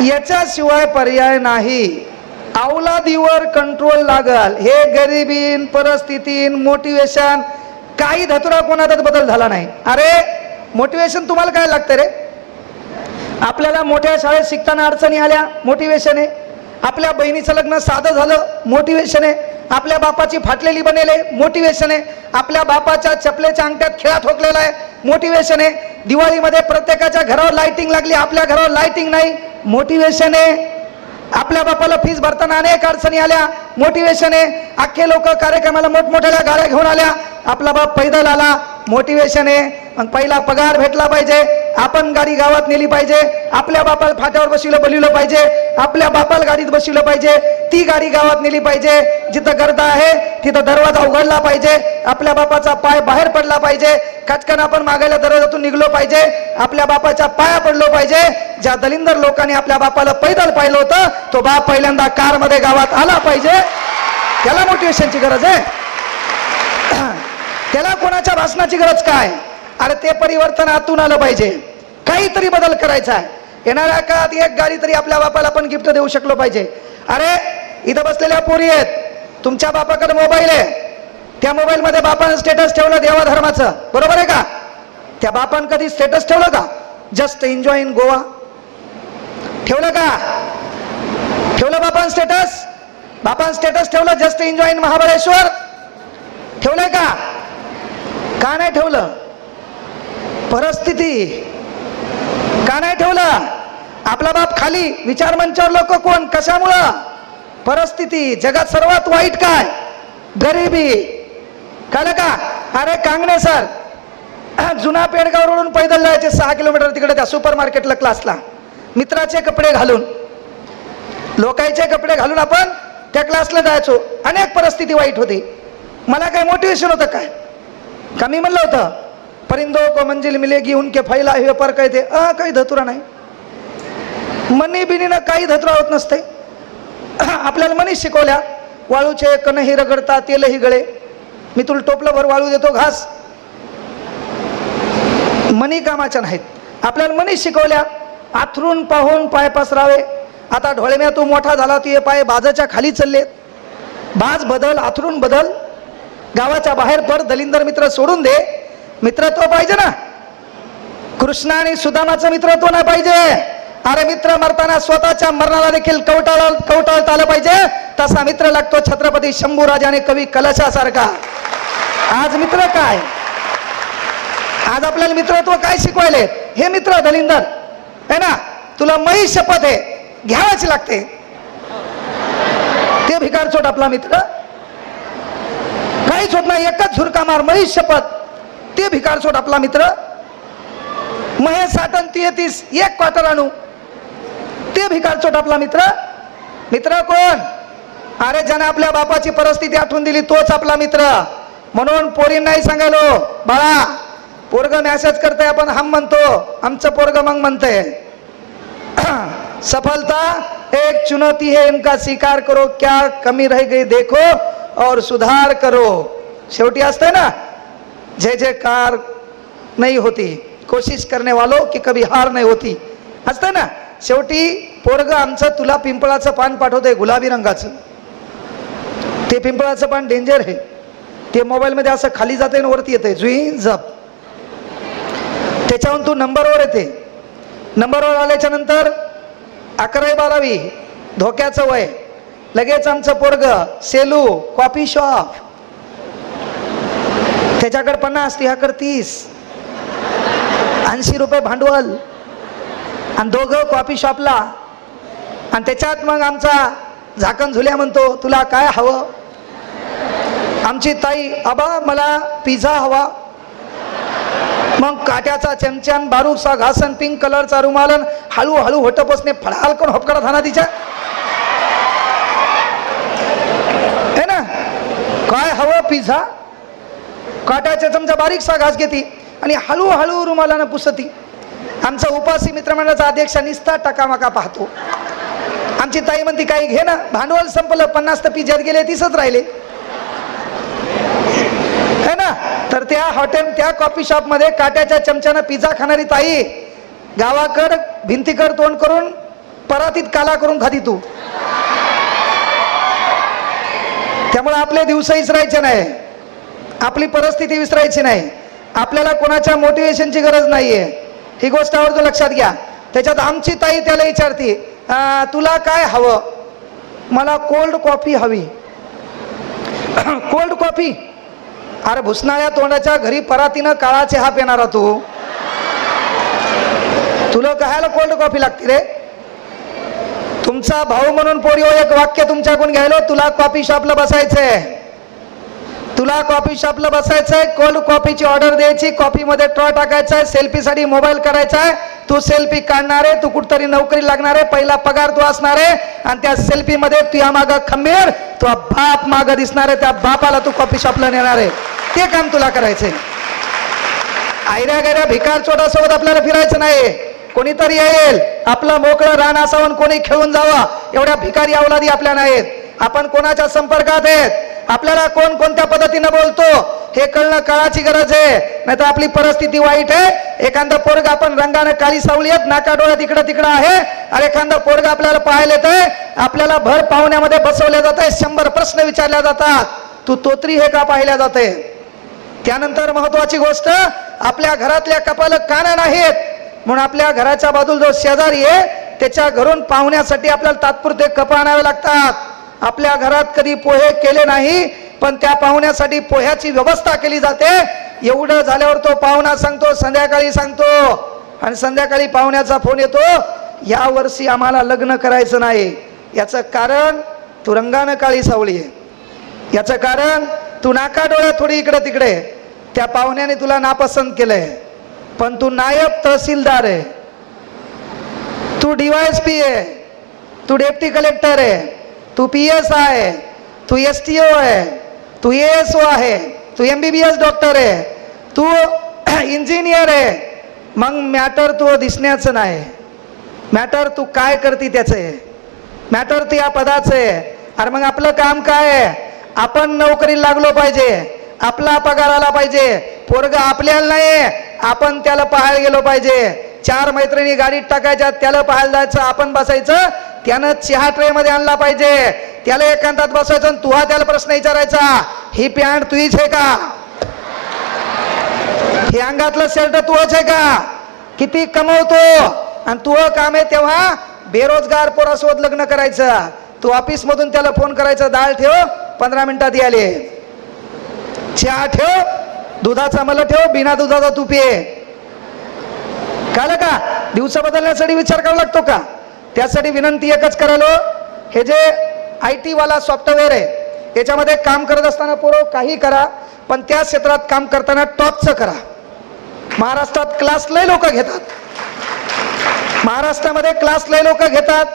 याच्याशिवाय पर्याय नाही. औलादीवर कंट्रोल लागल. हे गरिबीन, परिस्थितीन, मोटिवेशन, काही धतुरा कोणातच बदल झाला नाही. अरे मोटिवेशन तुम्हाला काय लागतं रे? आपल्याला मोठ्या शाळेत शिकताना अडचणी आल्या, मोटिवेशन आहे. आपल्या बहिणीचं लग्न साधं झालं, मोटिवेशन आहे. आपल्या बापाची फाटलेली बनेले, मोटिवेशन आहे. आपल्या बापाच्या चपलेच्या अंगठ्यात खिळा ठोकलेला आहे, मोटिवेशन आहे. दिवाळीमध्ये प्रत्येकाच्या घरावर लाइटिंग लागली, आपल्या घरावर लाइटिंग नाही, मोटिवेशन आहे. आपल्या बापाला फीस भरताना अनेक अडचणी आल्या, मोटिवेशन आहे. अख्खे लोक कार्यक्रमाला मोठमोठ्या गाड्या घेऊन आल्या, आपला बाप पैदल आला, मोटिवेशन आहे. मग पहिला पगार भेटला पाहिजे, आपण गाडी गावात नेली पाहिजे, आपल्या बापाला फाट्यावर बसवलं पाहिजे, आपल्या बापाला गाडीत बसवलं पाहिजे, ती गाडी गावात नेली पाहिजे. जिथं गर्दा आहे तिथं दरवाजा उघडला पाहिजे, आपल्या बापाचा पाय बाहेर पडला पाहिजे, कचकन आपण मागायला दरवाजातून निघलो पाहिजे, आपल्या बापाच्या पाया पडलो पाहिजे. ज्या दलिंदर लोकांनी आपल्या बापाला पैदल पाहिलं होतं, तो बाप पहिल्यांदा कार मध्ये गावात आला पाहिजे. त्याला मोटिवेशनची गरज आहे. त्याला कोणाच्या भाषणाची गरज काय? अरे ते परिवर्तन आतून आलं पाहिजे, काहीतरी बदल करायचा आहे. येणाऱ्या काळात एक गाडी तरी आपल्या बापाला आपण गिफ्ट देऊ शकलो पाहिजे. अरे इथं बसलेल्या पोरी आहेत, तुमच्या बापाकडे मोबाईल आहे, त्या मोबाईल मध्ये बापानं स्टेटस ठेवलं देवा धर्माचं, बरोबर आहे का? त्या बापानं कधी स्टेटस ठेवलं का? जस्ट एन्जॉय इन गोवा ठेवलं का? ठेवलं बापानं स्टेटस? बापानं स्टेटस ठेवलं जस्ट एन्जॉय इन महाबळेश्वर? ठेवलंय का? का नाही ठेवलं? परिस्थिती. का नाही ठेवलं? आपला बाप खाली, विचार मंचावर लोक कोण, कशामुळं? परिस्थिती. जगात सर्वात वाईट काय? गरिबी. कळलं का? अरे कांगणे सर जुना पेडगाव रोडून पैदल जायचे 6 किलोमीटर तिकडे त्या सुपर मार्केटला क्लासला, मित्राचे कपडे घालून, लोकांचे कपडे घालून आपण त्या क्लासला जायचो. अनेक परिस्थिती वाईट होती. मला काय मोटिवेशन होतं काय? कमी म्हणलं होतं परिंदो को मंजिल मिलेगी उनके फैला हे पर कहते. काही धतुरा नाही. मनी बिनीनं काही धतुरा होत नसते. आपल्याला मनी शिकवल्या, वाळूचे कणही रगडता तेलही गळे, मी तुला टोपलं भर वाळू देतो घास. मनी कामाच्या नाहीत. आपल्याला मनी शिकवल्या, आथरून पाहून पाय पसरावे. आता ढोळम्या तू मोठा झाला, तू हे पाय बाजाच्या खाली चालले, बाज बदल, आथरून बदल, गावाच्या बाहेर पड, दलिंदर मित्र सोडून दे. मित्र तो पाहिजे ना. कृष्ण आणि सुदामाचं मित्रत्व नाही पाहिजे. अरे मित्र मरताना स्वतःच्या मरणाला देखील कवटाळता आलं पाहिजे. तसा मित्र लागतो छत्रपती शंभूराज आणि कवी कलशासारखा. आज मित्र काय? आज आपल्याला मित्रत्व काय शिकवायले? हे मित्र दलिंदर है ना, तुला मै शपथ आहे, घ्यावाच लागते. ते भिकारचोट आपला मित्र काहीच होत नाही, एकच झुरका मार, मै शपथ. ते भिकारचोट आपला मित्र. महेश साठन 33 एक क्वार्टर आणू, ते भिकारचोट आपला मित्र. मित्र कोण? अरे ज्याने आपल्या बापाची परिस्थिती आठवून दिली तोच आपला मित्र. म्हणून पोरींनाही सांगायलो, बाळा पोरग मॅसेज करतंय, आपण हम म्हणतो, आमचं पोरग मग म्हणतंय सफलता एक चुनौती है, इनका स्वीकार करो, क्या कमी रह गई देखो और सुधार करो. शेवटी असते ना, जय जयकार नहीं होती, कोशिश करने वालों की कभी हार नहीं होती. असते ना. शेवटी पोरग आमचं तुला पिंपळाचं पान पाठवतंय गुलाबी रंगाचं. ते पिंपळाचं पान डेंजर आहे. ते मोबाईल मध्ये असं खाली जाते आणि वरती येते, जुई जप. त्याच्याहून तू नंबरवर येते. नंबरवर आल्याच्या नंतर 11वी 12वी धोक्याचं वय. लगेच आमचं पोरग सेलू कॉफी शॉप, त्याच्याकडे 50, तुझ्याकडे 30, 80 रुपये भांडवल, आणि दोघं कॉफी शॉपला. आणि त्याच्यात मग आमचा झाकण झुल्या म्हणतो, तुला काय हवं? आमची ताई, आबा मला पिझ्झा हवा. मग काट्याचा चमच्यान, बारूकचा घासन, पिंक कलरचा रुमालन, हळूहळू होटपसने फळाल करून होपकडा थाना तिच्या है ना. काय हवं? पिझ्झा. काट्याचा चमचा बारीकसा घास घेती आणि हळूहळू रुमालानं पुसती. आमचा उपासी मित्रमंडळाचा अध्यक्ष निस्ता टकामका पाहतो. आणि आमची ताई म्हणती काही घे ना, भांडवल संपलं, 50 तर पिझ्यात गेले, 30च राहिले है ना. तर त्या हॉटेल त्या कॉफी शॉप मध्ये काट्याच्या चमच्यानं पिझ्झा खाणारी ताई गावाकड भिंतीकड तोंड करून परातीत काला करून खाती तू. त्यामुळे आपले दिवस विसरायचे नाही, आपली परिस्थिती विसरायची नाही, आपल्याला कोणाच्या मोटिवेशनची गरज नाहीये, ही गोष्ट आवर्जून लक्षात घ्या. त्याच्यात आमची ताई त्याला विचारते तुला काय हवं, मला कोल्ड कॉफी हवी. कोल्ड कॉफी, अरे भुसनाळ्या तोंडाच्या घरी परातीनं काळा चहा पिणारा तू, तुला कहायला कोल्ड कॉफी लागते रे. तुमचा भाऊ म्हणून पोरी एक वाक्य तुमच्याकडून घ्यायलो, तुला कॉफी शॉपला बसायचंय, तुला कॉफी शॉपला बसायचंय, कोल्ड कॉफीची ऑर्डर द्यायची, कॉफी मध्ये ट्रॉ टाकायचा आहे, सेल्फी साठी मोबाईल करायचा आहे, तू सेल्फी काढणार आहे, तू कुठतरी नोकरी लागणार आहे, पहिला पगार तू असणार आहे, आणि त्या सेल्फी मध्ये तुझ्या माग खंबीर तो बाप माग दिसणार आहे, त्या बापाला तू कॉफी शॉपला नेणार आहे, ते काम तुला करायचंय. आयऱ्या गैऱ्या भिकार चोटासोबत आपल्याला फिरायचं नाही. कोणीतरी येईल, आपलं मोकळं रान असावं, कोणी खेळून जावा, एवढ्या भिकारी अवलादी आपल्या नाहीत. आपण कोणाच्या संपर्कात आहेत, आपल्याला कोण कोणत्या पद्धतीने बोलतो हे कळणं काळाची गरज आहे. नाही तर आपली परिस्थिती वाईट आहे. एखादा पोरगा आपण रंगाने काळी सावली आहेत, नाका डोळ्यात इकडं तिकडं आहे, अरे एखादा पोरगा आपल्याला पाहायला येतंय, आपल्याला भर पाहुण्यामध्ये बसवल्या जात आहे, 100 प्रश्न विचारल्या जातात, तू तोत्री हे का पाहिल्या जाते. त्यानंतर महत्वाची गोष्ट, आपल्या घरातल्या कपाल काना नाहीत, म्हणून आपल्या घराच्या बाजूला जो शेजारी आहे त्याच्या घरून पाहुण्यासाठी आपल्याला तात्पुरते कप आणावे लागतात. आपल्या घरात कधी पोहे केले नाही, पण त्या पाहुण्यासाठी पोह्याची व्यवस्था केली जाते. एवढं झाल्यावर तो पाहुणा सांगतो, संध्याकाळी सांगतो, आणि संध्याकाळी पाहुण्याचा फोन येतो, या वर्षी आम्हाला लग्न करायचं नाही. याचं कारण तू रंगानं काळी सावळी आहे, याचं कारण तू नाका डोळ्यात थोडी इकडे तिकडे, त्या पाहुण्याने तुला नापसंत केलंय, पण तू नायब तहसीलदार आहे, तू DYSP आहे, तू डेप्टी कलेक्टर आहे, तू PSI आहे, तू STO आहे, तू ASO आहे, तू MBBS डॉक्टर आहे, तू इंजिनियर आहे. मग मॅटर तू दिसण्याचं नाही, मॅटर तू काय करते त्याचं आहे, मॅटर ते या पदाचं आहे. अरे मग आपलं काम काय आहे, आपण नोकरीला लागलो पाहिजे, आपला पगार आला पाहिजे, पोरगा आपल्याला नाही, आपण त्याला पाहायला गेलो पाहिजे. 4 मैत्रिणी गाडीत टाकायच्या, त्याला पाहायला जायचं, आपण बसायचं, त्यानं चहा ट्रे मध्ये आणला पाहिजे, त्याला एकांतात बसवायचं, तुहा त्याला प्रश्न विचारायचा, ही पॅन्ट तुझीच आहे का, हे अंगातलं शर्ट तुझंच आहे का, किती कमवतो, आणि तुझं काम आहे तेव्हा बेरोजगार पोरासोबत लग्न करायचं. तू ऑफिस मधून त्याला फोन करायचं, डाळ ठेव 15 मिनिटात याले, चहा ठेव, दुधाचा मला ठेव, बिना दुधाचा तू पिये. कळलं का? दिवस बदलण्यासाठी विचार करावा लागतो का? त्यासाठी विनंती एकच करायलो, हे जे IT वाला सॉफ्टवेअर आहे याच्यामध्ये काम करत असताना पोरं काही करा, पण त्या क्षेत्रात काम करताना टॉपचं करा. महाराष्ट्रात क्लास लय लोक घेतात, महाराष्ट्रामध्ये क्लास लय लोक घेतात,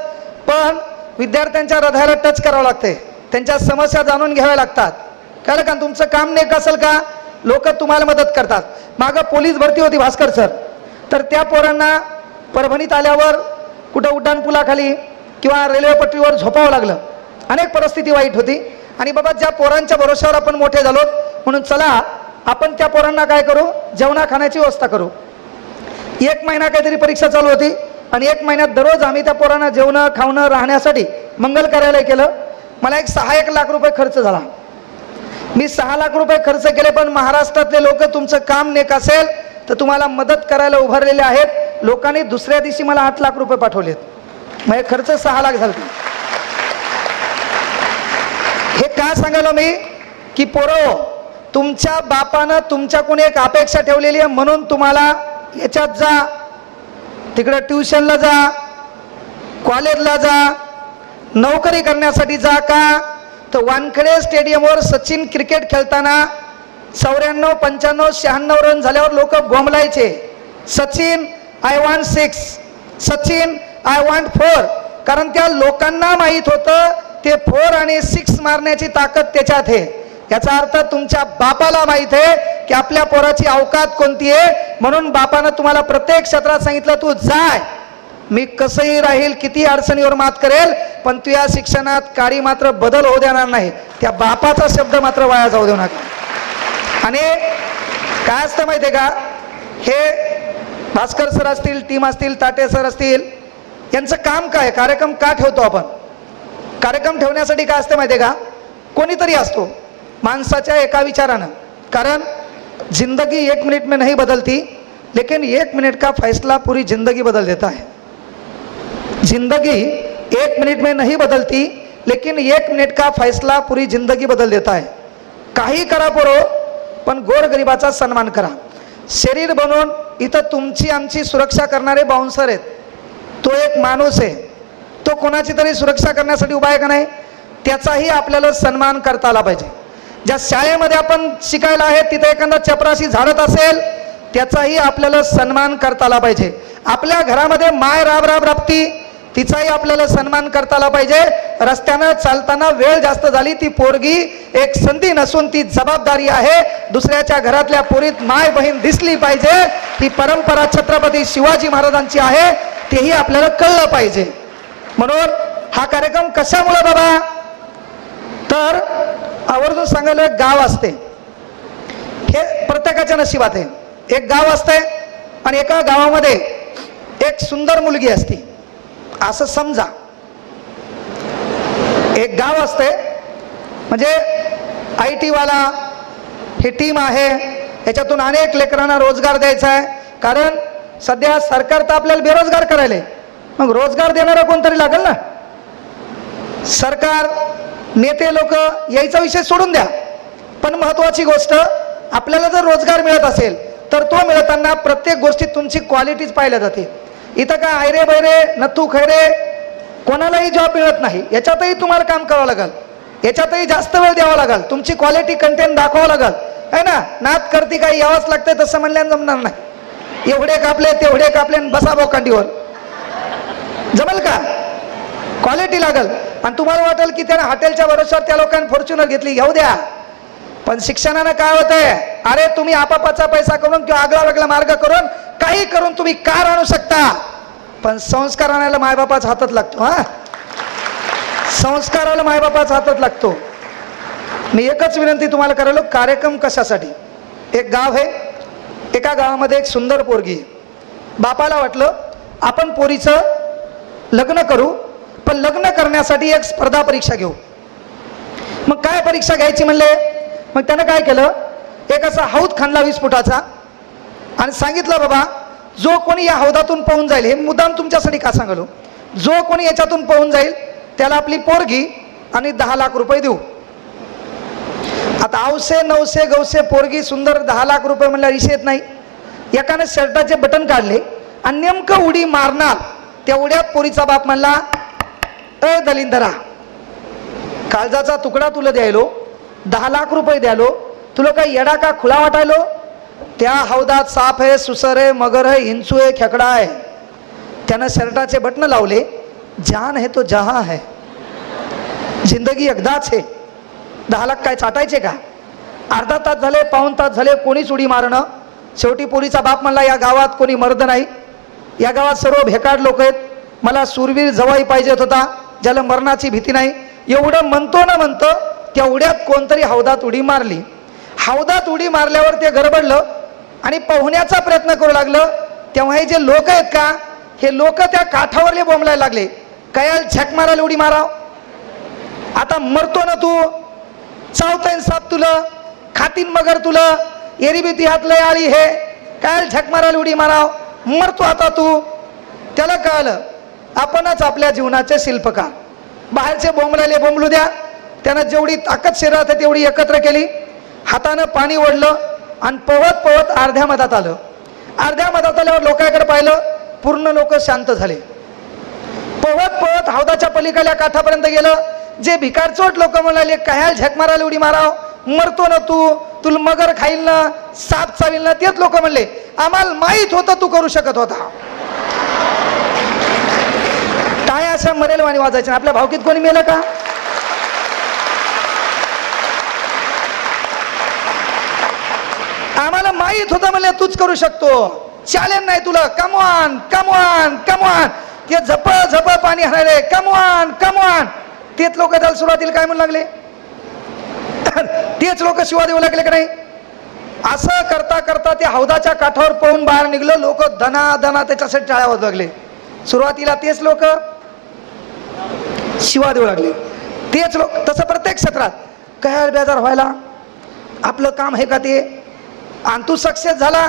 पण विद्यार्थ्यांच्या हृदयाला टच करावं लागते, त्यांच्या समस्या जाणून घ्याव्या लागतात. कळलं का? तुमचं काम नेक असेल का, लोक तुम्हाला मदत करतात. मागं पोलीस भरती होती भास्कर सर, तर त्या पोरांना परभणीत आल्यावर कुठं उड्डाणपुलाखाली किंवा रेल्वे पटरीवर झोपावं लागलं, अनेक परिस्थिती वाईट होती. आणि बाबा ज्या पोरांच्या भरोश्यावर आपण मोठे झालो, म्हणून चला आपण त्या पोरांना काय करू, जेवणा खाण्याची व्यवस्था करू. 1 महिना काहीतरी परीक्षा चालू होती, आणि 1 महिन्यात दररोज आम्ही त्या पोरांना जेवणं खावणं राहण्यासाठी मंगल कार्यालय केलं. मला एक 6-1 लाख रुपये खर्च झाला. मी 6 लाख रुपये खर्च केले, पण महाराष्ट्रातले लोक तुमचं काम नेक असेल तर तुम्हाला मदत करायला उभारलेले आहेत. लोकांनी दुसऱ्या दिवशी मला 8 लाख रुपये पाठवलेत, म्हणजे खर्च 6 लाख झाला. हे का सांगायलो मी, की पोरो तुमच्या बापानं तुमच्याकडून एक अपेक्षा ठेवलेली आहे, म्हणून तुम्हाला याच्यात जा, तिकडे ट्युशनला जा, कॉलेजला जा, नोकरी करण्यासाठी जा. का तर वानखेडे स्टेडियमवर सचिन क्रिकेट खेळताना 94, 95, 96 रन झाल्यावर लोक बोंबलायचे, Sachin I want 6, Sachin I want 4, कारण त्या लोकांना माहित होतं ते 4 आणि 6 मारण्याची ताकद त्याच्यात आहे. याचा अर्थ तुमच्या बापाला माहित आहे की आपल्या पोराची अवकात कोणती आहे, म्हणून बापानं तुम्हाला प्रत्येक क्षेत्रात सांगितलं तू जाय. मी कसंही राहील, किती अडचणीवर मात करेल, पण तू या शिक्षणात काही मात्र बदल होऊ देणार नाही. त्या बापाचा शब्द मात्र वाया जाऊ देऊ नका. आणि काय असतं माहितीये का, हे भास्कर सर असतील, टीम असतील, ताटे सर असतील, यांचं काम काय, कार्यक्रम का ठेवतो आपण? कार्यक्रम ठेवण्यासाठी काय असतं माहितीये का, कोणीतरी असतो माणसाच्या एका विचारानं. कारण जिंदगी 1 मिनट में नहीं बदलती, लेकिन 1 मिनट का फैसला पूरी जिंदगी बदल देता है. जिंदगी 1 मिनट में नहीं बदलती, लेकिन 1 मिनट का फैसला पूरी जिंदगी बदल देता है. काही करा पोरो, पण गोरगरिबाचा सन्मान करा. शरीर बनवून इथं तुमची आमची सुरक्षा करणारे बाउन्सर आहेत. तो एक माणूस आहे, तो कोणाची तरी सुरक्षा करण्यासाठी उभा आहे का नाही, त्याचाही आपल्याला सन्मान करता आला पाहिजे. ज्या शाळेमध्ये आपण शिकायला आहे तिथे एखादा चपराशी झाडत असेल, त्याचाही आपल्याला सन्मान करता आला पाहिजे. आपल्या घरामध्ये माय राब राब राबती, तिचाही आपल्याला सन्मान करता आला पाहिजे. रस्त्यानं चालताना वेळ जास्त झाली, ती पोरगी एक संधी नसून ती जबाबदारी आहे. दुसऱ्याच्या घरातल्या पोरीत माय बहीण दिसली पाहिजे, ही परंपरा छत्रपती शिवाजी महाराजांची आहे, तेही आपल्याला कळलं पाहिजे. म्हणून हा कार्यक्रम कशामुळे बाबा, तर आवर्जून सांगायला एक गाव असते, हे प्रत्येकाच्या नशिबात आहे. एक गाव असते आणि एका गावामध्ये एक सुंदर मुलगी असते. असं समजा एक गाव असते, म्हणजे IT वाला ही टीम आहे, याच्यातून अनेक लेकरांना रोजगार द्यायचा आहे. कारण सध्या सरकार तर आपल्याला बेरोजगार करायले, मग रोजगार देणारा कोणतरी लागेल ना. सरकार, नेते लोक यायचा विषय सोडून द्या, पण महत्वाची गोष्ट, आपल्याला जर रोजगार मिळत असेल तर तो मिळताना प्रत्येक गोष्टीत तुमची क्वालिटीज पाहिल्या जाते. इथं काय आयरे बैरे नथू खैरे कोणालाही जॉब मिळत नाही, याच्यातही तुम्हाला काम करावं लागेल, याच्यातही जास्त वेळ द्यावा लागेल, तुमची क्वालिटी कंटेंट दाखवावं लागेल, है ना. नात करती काही यावंच लागतंय, तसं म्हणल्यानं जमणार नाही. एवढे कापले तेवढे कापले बसा बोकांडीवर, जमल का? क्वालिटी लागल. आणि तुम्हाला वाटेल की त्याने हॉटेलच्या भरोश्यावर त्या लोकांनी फॉर्च्युनर घेतली, घेऊ द्या, पण शिक्षणानं काय होतंय, अरे तुम्ही आपापाचा पैसा करून किंवा आगळा वेगळा मार्ग करून काही करून तुम्ही कार आणू शकता, पण संस्कार आणायला मायबापाच्या हातात लागतो. हा, संस्काराला मायबापाच्या हातात लागतो. मी एकच विनंती तुम्हाला करायलो, कार्यक्रम कशासाठी, एक गाव आहे, एका गावामध्ये एक सुंदर पोरगी आहे. बापाला वाटलं आपण पोरीचं लग्न करू, पण लग्न करण्यासाठी एक स्पर्धा परीक्षा घेऊ. मग काय परीक्षा घ्यायची म्हणले, मग त्यानं काय केलं, एक असा हौद खाणला 20 फुटाचा आणि सांगितलं बाबा जो कोणी या हौदातून पळून जाईल, हे मुद्दाम तुमच्यासाठी का सांगलो, जो कोणी याच्यातून पळून जाईल त्याला आपली पोरगी आणि 10 लाख रुपये देऊ. आता 900 900 गवसे पोरगी सुंदर 10 लाख रुपये म्हणल्या विषय येत नाही. एकाने शर्टाचे बटन काढले आणि नेमकं उडी मारणार त्या उड्यात पोरीचा बाप म्हणला, ए दलिंदरा, काळजाचा तुकडा तुला द्यायलो, 10 लाख रुपये द्यालो, तुला काही येडा का खुला वाटायलो, त्या हौदात साप आहे, सुसर आहे, मगर आहे, हिंचू आहे, खेकडा आहे. त्यानं शर्टाचे बटन लावले, जान है तो जहां है, जिंदगी एकदाच आहे, 10 लाख काय चाटायचे का? अर्धा तास झाले, पाऊण तास झाले, कोणीच उडी मारणं. शेवटी पोरीचा बाप म्हणला, या गावात कोणी मर्द नाही, या गावात सर्व भेकाड लोक आहेत, मला सूरवीर जवाई पाहिजेत होता, ज्याला मरणाची भीती नाही. एवढं म्हणतो ना म्हणतो त्या उड्यात कोणतरी हौदात उडी मारली. हौदात उडी मारल्यावर ते गडबडलं आणि पोहण्याचा प्रयत्न करू लागलं. तेव्हा हे जे लोक आहेत का, हे लोक त्या काठावरले बोंबलायला लागले, कयाल झक मारायला उडी माराव, आता मरतो ना तू, चावतय साप तुला, खातीन मगर तुला, एरी भीती हातलंय आळी, हे कयाल झक मारायला उडी माराव, मरतो आता तू. त्याला कळलं आपणच आपल्या जीवनाचे शिल्पकार, बाहेरचे बोंबलायले बोंबलू द्या. त्यानं जेवढी ताकद शरीरात आहे तेवढी एकत्र केली, हातानं पाणी ओढलं आणि पवत पवत अर्ध्या मधात आलं. अर्ध्या मधात आल्यावर लोकांकडे पाहिलं, पूर्ण लोक शांत झाले. पवत पवत हौदाच्या पलीकडल्या काठापर्यंत गेलं. जे भिकारचोट लोक म्हणाले, कयाल झक मारायला उडी माराव, मरतो ना तू, तुला मगर खाईल ना, साप चावील ना, तेच लोक म्हणले, आम्हाला माहित होतं तू करू शकत होता. टाळ्या अशा मरेल वाणी वाजायच्या. आपल्या भावकीत कोणी मेलं का? आम्हाला माहित होतं म्हणले तूच करू शकतो, चॅलेंज नाही तुला, कमॉन कमॉन कमॉन. ते झप झप पाणी हाणायले, कमवान कमवान. तेच लोक त्याला सुरुवातीला काय म्हणू लागले, तेच लोक शिवा देऊ लागले की नाही. असं करता करता ते हौदाच्या काठावर पाहून बाहेर निघलं. लोक दना दना त्याच्यासाठी टाळ्या वाजवू लागले. सुरुवातीला तेच लोक शिवा देऊ लागले, तेच लोक. तसं प्रत्येक क्षेत्रात काय बेजार व्हायला, आपलं काम आहे का ते. आणि तू सक्सेस झाला,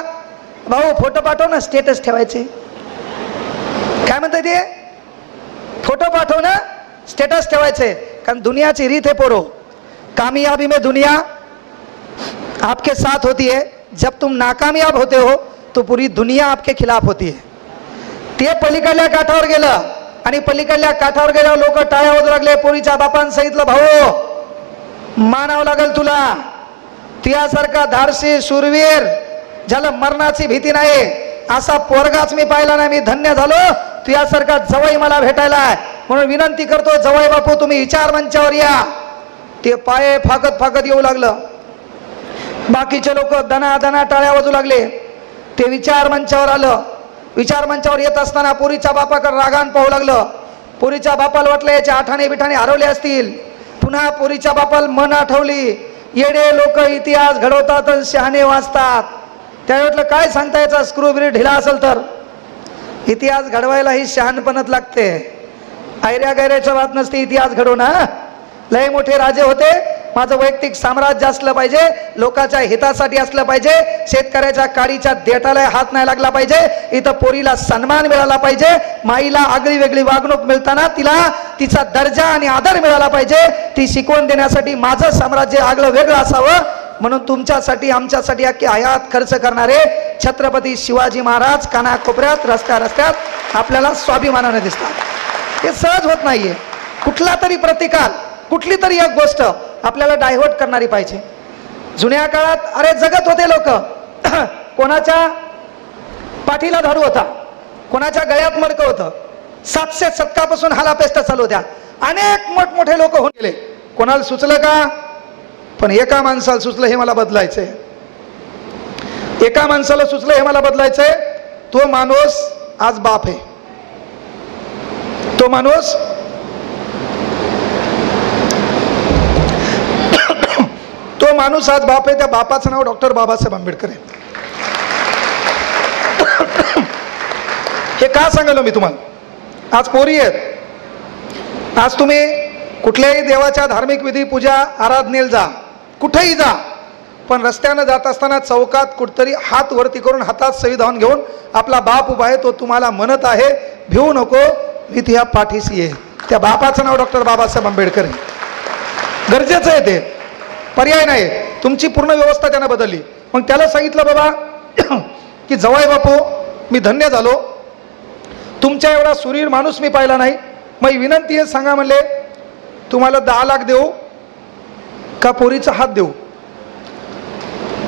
भाऊ फोटो पाठव ना, स्टेटस ठेवायचे. काय म्हणताय ते, फोटो पाठव ना, स्टेटस ठेवायचे. कारण दुनियाची रीत है पोरो, कामयाबी में दुनिया आपके साथ होती है, जब तुम नाकामयाब होते हो तो पूरी दुनिया आपके खिलाफ होती है. ते पलीकडल्या काठावर गेलं आणि पलीकडल्या काठावर गेल्यावर लोक टाळ्या वाजवू लागले. पोरीच्या बापानं सांगितलं, भाऊ मानावं लागेल तुला, तुझ्यासारखा धाडसी शूरवीर ज्याला मरणाची भीती नाही असा पोरगाच मी पाहिला नाही. मी धन्य झालो, तुझ्यासारखा जवाई मला भेटायला. म्हणून विनंती करतो, जवाई बापू तुम्ही विचार मंचावर या. ते पाय फाकत फाकत येऊ लागलं. बाकीचे लोक दना दना टाळ्या वाजू लागले. ते विचार मंचावर आलं. विचार मंचावर येत असताना पोरीच्या बापाकडे रागान पाहू लागलं. पोरीच्या बापाला वाटलं याचे आठाणे बिठाणे हरवले असतील. पुन्हा पोरीच्या बापाला मन आठवली. येडे लोक इतिहास घडवतात आणि शहाणे वाचतात. त्या वाटलं काय सांगता याचा स्क्रू बिरी ढिला असेल तर. इतिहास घडवायला ही शहाणपणच लागते, ऐऱ्या गैऱ्याच्या बात नसते इतिहास घडवणं. लय मोठे राजे होते, माझं वैयक्तिक साम्राज्य असलं पाहिजे, लोकांच्या हितासाठी असलं पाहिजे, शेतकऱ्याच्या काडीच्या देठाला हात नाही लागला पाहिजे, इथं पोरीला सन्मान मिळाला पाहिजे, माईला आगळी वेगळी वागणूक मिळताना तिला तिचा दर्जा आणि आदर मिळाला पाहिजे. ती शिकवण देण्यासाठी माझं साम्राज्य आगळं वेगळं असावं. म्हणून तुमच्यासाठी आमच्यासाठी अख्खी हयात खर्च करणारे छत्रपती शिवाजी महाराज कानाकोपऱ्यात रस्त्या रस्त्यात आपल्याला स्वाभिमानाने दिसतात. हे सहज होत नाहीये. कुठला तरी प्रतिकार, कुठली तरी एक गोष्ट आपल्याला डायव्हर्ट करणारी पाहिजे. जुन्या काळात अरे जगत होते लोक, कोणाच्या पाठीला धाडू होता, कोणाच्या गळ्यात मडकं होतं. 700 शतकापासून हालापेष्टा चालू होत्या. अनेक मोठमोठे लोक होऊन गेले. कोणाला सुचलं का, पण एका माणसाला सुचलं हे मला बदलायचंय. एका माणसाला सुचलं हे मला बदलायचंय. तो माणूस आज बाप आहे. तो माणूस आज बाप आहे. त्या बापाचं नाव डॉक्टर बाबासाहेब आंबेडकर आहे. हे का सांगालो मी तुम्हाला, आज पोरी आहेत. आज तुम्ही कुठल्याही देवाच्या धार्मिक विधी पूजा आराधनेला जा, कुठेही जा, पण रस्त्यानं जात असताना चौकात कुठतरी हात वरती करून हातात संविधान घेऊन आपला बाप उभा आहे, तो तुम्हाला म्हणत आहे भिवू नको, मी तुझ्या पाठीशी आहे. त्या बापाचं नाव डॉक्टर बाबासाहेब आंबेडकर आहे. गरजेचं आहे ते, पर्याय नाही. तुमची पूर्ण व्यवस्था त्यानं बदलली. मग त्याला सांगितलं बाबा की जवाई बापू मी धन्य झालो, तुमच्या एवढा सुरीर माणूस मी पाहिला नाही. मग विनंती आहे सांगा म्हणले, तुम्हाला 10 लाख देऊ का पोरीचा हात देऊ.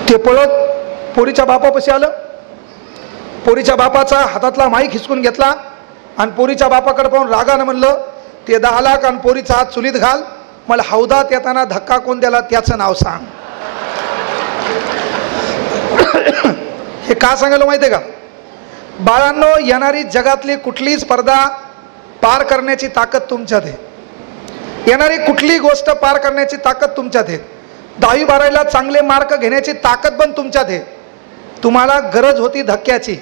ते पळत पोरीच्या बापापाशी आलं. पोरीच्या बापाचा हातातला माईक हिसकून घेतला आणि पोरीच्या बापाकडे पाहून रागानं म्हणलं, ते 10 लाख आणि पोरीचा हात चुलीत घाल, मला हौदात येताना धक्का कोण द्याला त्याचं नाव सांग. हे का सांगायला माहितीये का, बाळांनो येणारी जगातली कुठली स्पर्धा पार करण्याची ताकद तुमच्यात आहे. येणारी कुठली गोष्ट पार करण्याची ताकद तुमच्यात आहे. 10वी 12वीला चांगले मार्क घेण्याची ताकद पण तुमच्यात आहे. तुम्हाला गरज होती धक्क्याची,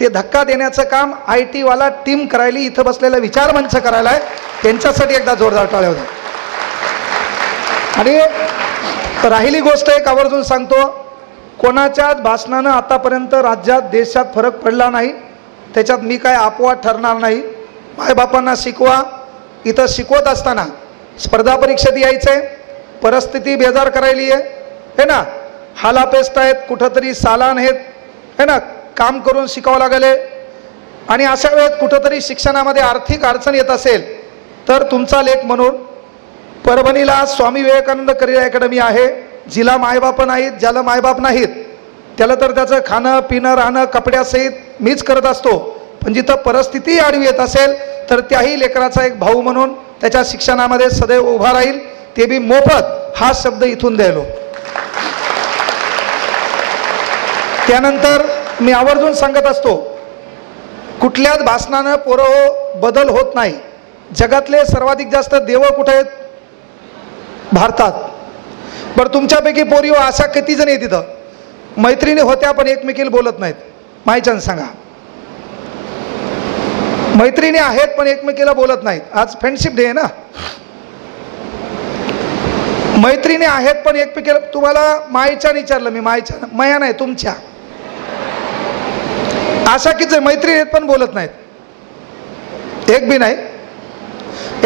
ते धक्का देण्याचं काम IT वाला टीम करायला, इथं बसलेला विचार मंच करायला आहे. त्यांच्यासाठी एकदा जोरदार टाळ्या होत्या. आणि राहिली गोष्ट एक आवर्जून सांगतो, कोणाच्याच भाषणानं आतापर्यंत राज्यात देशात फरक पडला नाही. त्याच्यात मी काय अपवाद ठरणार नाही. मायबापांना शिकवा. इथं शिकवत असताना स्पर्धा परीक्षेत यायचंय, परिस्थिती बेजार करायली आहे ना, हालापेस्ट आहेत, कुठंतरी सालान आहेत है ना, काम करून शिकावं लागले. आणि अशा वेळेत कुठंतरी शिक्षणामध्ये आर्थिक अडचण येत असेल तर तुमचा लेख म्हणून परभणीला स्वामी विवेकानंद करिअर अकॅडमी आहे. जिला मायबाप नाहीत, ज्याला मायबाप नाहीत त्याला तर त्याचं खाणं पिणं राहणं कपड्यासहित मीच करत असतो. पण जिथं परिस्थिती आडवी येत असेल तर त्याही लेकराचा एक भाऊ म्हणून त्याच्या शिक्षणामध्ये सदैव उभा राहील, ते बी मोफत. हा शब्द इथून द्यायलो. त्यानंतर मी आवर्जून सांगत असतो, कुठल्याच भाषणानं पोरं बदल होत नाही. जगातले सर्वाधिक जास्त देव कुठे आहेत? भारतात. बरं तुमच्यापैकी पोरी अशा किती जण आहेत तिथं मैत्रिणी होत्या पण एकमेकीला बोलत नाहीत? माहिती सांगा. मैत्रिणी आहेत पण एकमेकीला बोलत नाहीत. आज फ्रेंडशिप डे आहे ना. मैत्रिणी आहेत पण एकमेकीला, तुम्हाला माईच्या विचारलं मी, माईच्या मया नाही तुमच्या, अशा किती मैत्रिणी आहेत पण बोलत नाहीत? एक बी नाही.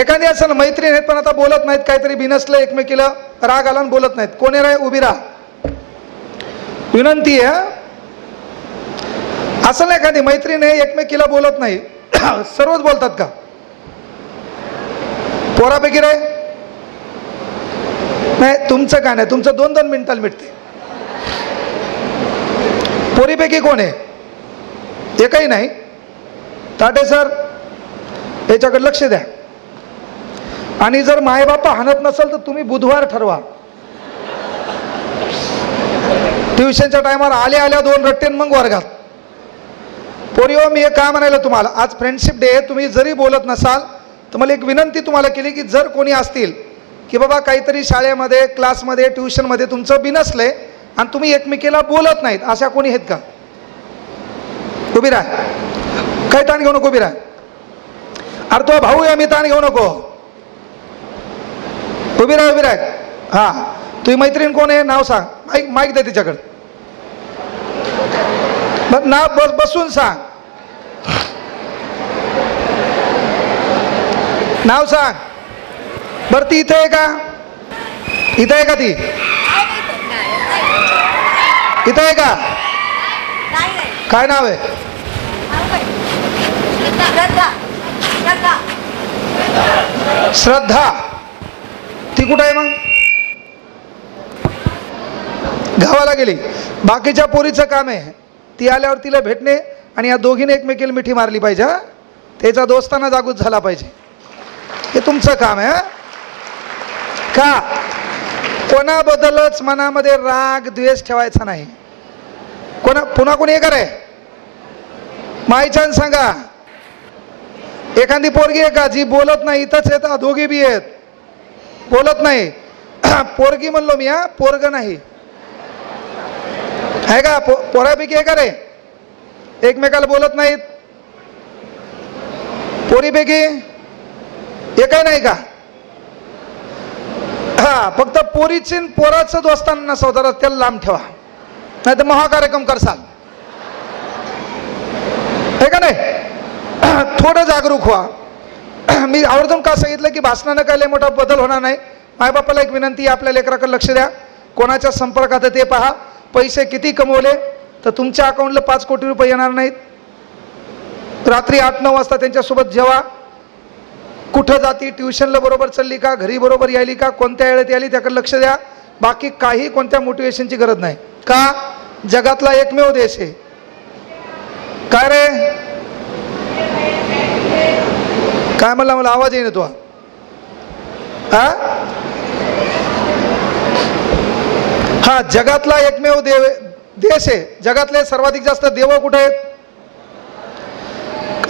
एखादी असं मैत्रीण आहेत पण आता बोलत नाहीत, काहीतरी बिनसलं एकमेकीला, राग आला बोलत नाहीत. कोणी राय उभी राहा, विनंती आहे. असं नाही एखादी मैत्रीण आहे एकमेकीला बोलत नाही, सर्वच बोलतात का? पोरापैकी रे नाही, तुमचं काय नाही, तुमचं 2-2 मिनिटाला मिटते. पोरीपैकी कोण आहे? एकही नाही. ताटे सर याच्याकडे लक्ष द्या. आणि जर मायबापा हाणत नसेल तर तुम्ही बुधवार ठरवा, ट्युशनच्या टायमाला आल्या 2 रट्टे मग वर्गात. पोरीओ मी एक काय म्हणायला तुम्हाला, आज फ्रेंडशिप डे आहे. तुम्ही जरी बोलत नसाल तर मला एक विनंती तुम्हाला केली की जर कोणी असतील की बाबा काहीतरी शाळेमध्ये, क्लासमध्ये, ट्युशनमध्ये तुमचं बिनसलंय आणि तुम्ही एकमेकीला बोलत नाहीत, अशा कोणी आहेत का? उभी राह, काही ताण घेऊ नको, उभी राह. अरे तो भाऊ आहे, मी ताण घेऊ नको, उभी राह, उभी राह. हा, तुझी मैत्रीण कोण आहे? नाव सांग. माईक माईक दे तिच्याकडे. नाव बसून सांग, नाव सांग. बर ती इथे आहे का? इथे आहे का? ती इथे आहे का? काय नाव आहे? श्रद्धा. ती कुठं आहे मग? गावाला गेली. बाकीच्या पोरीचं काम आहे ती आल्यावर तिला भेटणे आणि या दोघीने एकमेकीला मिठी मारली पाहिजे. त्याचा दोस्ताना जागृत झाला पाहिजे. हे तुमचं काम आहे. का कोणाबद्दलच मनामध्ये राग द्वेष ठेवायचा नाही. पुन्हा कोणी हे करे माईच्यान सांगा. एखादी पोरगी आहे का जी बोलत नाही? इथंच येत, दोघी बी आहेत बोलत नाही. पोरगी म्हणलो मी, पोरग नाही आहे का? पोरापैकी आहे का रे एकमेकाला बोलत नाहीत? पोरीपैकी एकही नाही का? हा, फक्त पोरीची पोराचं दोस्तांना सौदारा त्याला लांब ठेवा, नाही तर महाकार्यक्रम करसाल. आहे का नाही? थोडं जागरूक व्हा. मी आवर्जून का सांगितलं की भाषणानं काय लय मोठा बदल होणार नाही. मायबापाला एक विनंती, आपल्या लेकराकडे लक्ष द्या. कोणाच्या संपर्कात ते पहा. पैसे किती कमवले तर तुमच्या अकाउंटला 5 कोटी रुपये येणार नाहीत. रात्री 8-9 वाजता त्यांच्यासोबत जेवा. कुठं जाती, ट्युशनला बरोबर चालली का, घरी बरोबर यायली का, कोणत्या वेळेत यायली त्याकडे लक्ष द्या. बाकी काही कोणत्या मोटिवेशनची गरज नाही. का? जगातला एकमेव देश आहे. काय रे काय म्हणला? मला आवाज येईन तो. हा, जगातला एकमेव देश आहे. जगातले सर्वाधिक जास्त देव कुठे आहेत?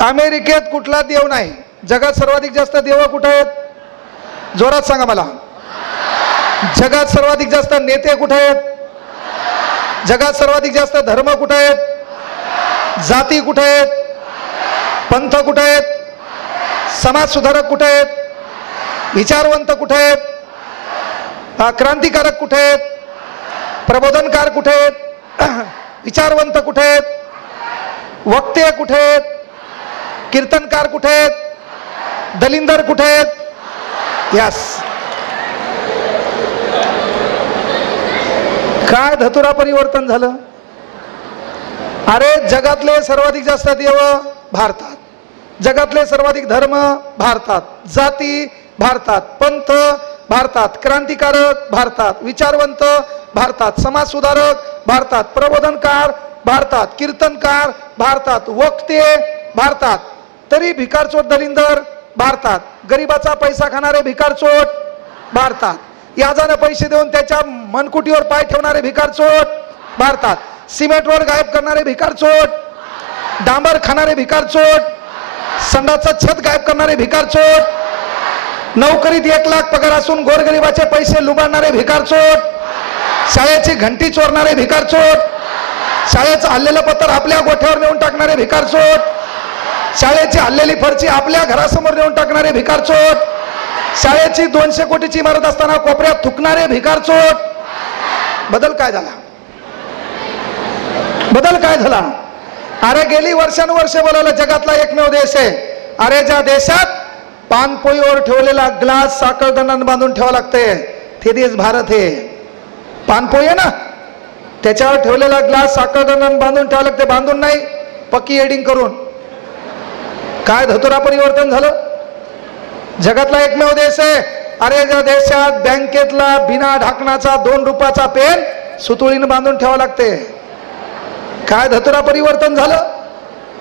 अमेरिकेत कुठला देव नाही. जगात सर्वाधिक जास्त देव कुठे आहेत? जोरात सांगा मला. जगात सर्वाधिक जास्त नेते कुठे आहेत? जगात सर्वाधिक जास्त धर्म कुठे आहेत? जाती कुठे आहेत? पंथ कुठे आहेत? समाज सुधारक कुठे आहेत? विचारवंत कुठे आहेत? क्रांतिकारक कुठे आहेत? प्रबोधनकार कुठे आहेत? विचारवंत कुठे आहेत? वक्ते कुठे आहेत? कीर्तनकार कुठे आहेत? दलिंदर कुठे आहेत? यस. काय धतुरा परिवर्तन झालं? अरे जगातले सर्वाधिक जास्त देव भारतात, जगातले सर्वाधिक धर्म भारतात, जाती भारतात, पंथ भारतात, क्रांतिकारक भारतात, विचारवंत भारतात, समाज सुधारक भारतात, प्रबोधनकार भारतात, कीर्तनकार भारतात, वक्ते भारतात. तरी भिकारचोट दलिंदर भारतात, गरिबाचा पैसा खाणारे भिकारचोट भारतात, याजाने पैसे देऊन त्याच्या मनकुटीवर पाय ठेवणारे भिकारचोट भारतात, सिमेंटवर गायब करणारे भिकारचोट डांबर खाणारे भिकारचोट, संडाचा छत गायब करणारे भिकारचोट, नोकरीत 1 लाख पगार असून गोरगरिबाचे पैसे लुबाडणारे भिकारचोट, शाळेची घंटी चोरणारे भिकारचोट, शाळेचं हल्लेलं पत्र आपल्या गोठ्यावर नेऊन टाकणारे भिकारचोट, शाळेची हल्लेली फरची आपल्या घरासमोर नेऊन टाकणारे भिकारचोट, शाळेची 200 कोटीची इमारत असताना कोपऱ्यात थुकणारे भिकारचोट. बदल काय झाला? बदल काय झाला? अरे गेली वर्षानुवर्षे बोलायला जगातला एकमेव देश आहे. अरे ज्या देशात पानपोईवर ठेवलेला ग्लास साखळदंडाने बांधून ठेवावं लागते ते देश भारत आहे. पानपोई आहे ना, त्याच्यावर ठेवलेला ग्लास साखळदंडाने बांधून ठेवावं लागते, बांधून नाही, पक्की एडिंग करून. काय धतुरा परिवर्तन झालं? जगातला एकमेव देश आहे. अरे ज्या देशात बँकेतला बिना ढाकणाचा 2 रुपयाचा पेन सुतुळीने बांधून ठेवावं लागते. काय धतुरा परिवर्तन झालं?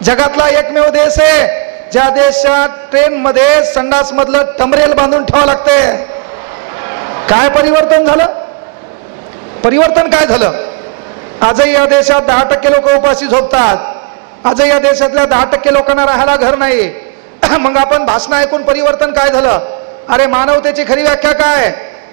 जगातला एकमेव देश आहे ज्या देशात ट्रेन मध्ये संडास मधलं टमरेल बांधून ठेवावं लागते. काय परिवर्तन झालं? परिवर्तन काय झालं? आजही या देशात 10% लोक उपाशी झोपतात. आजही या देशातल्या 10% लोकांना राहायला घर नाही. मग आपण भाषण ऐकून परिवर्तन काय झालं? अरे मानवतेची खरी व्याख्या काय?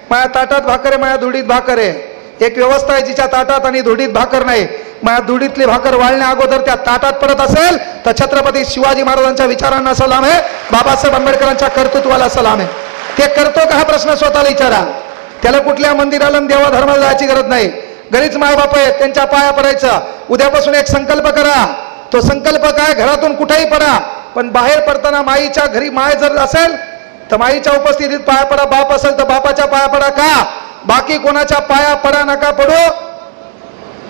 माया ताटात भाकर आहे, माया धुडीत भाकर आहे. एक व्यवस्था आहे जिच्या ताटात आणि धुडीत भाकर नाही. माया धुडीतली भाकर वाळण्या अगोदर त्या ताटात पडत असेल तर छत्रपती शिवाजी महाराजांच्या विचारांना सलाम आहे, बाबासाहेब आंबेडकरांच्या कर्तृत्वाला सलाम आहे. ते करतो का हा प्रश्न स्वतःला विचारा. त्याला कुठल्या मंदिराला देवा धर्माला जायची गरज नाही. घरीच मायबाप आहेत, त्यांच्या पाया पडायचं. उद्यापासून एक संकल्प करा. तो संकल्प काय? घरातून कुठेही पडा, पण बाहेर पडताना माईच्या घरी माय जर असेल तर माईच्या उपस्थितीत पाया पडा. बाप असेल तर बापाच्या पाया पडा. का? बाकी कोणाच्या पाया पडा नका पडू.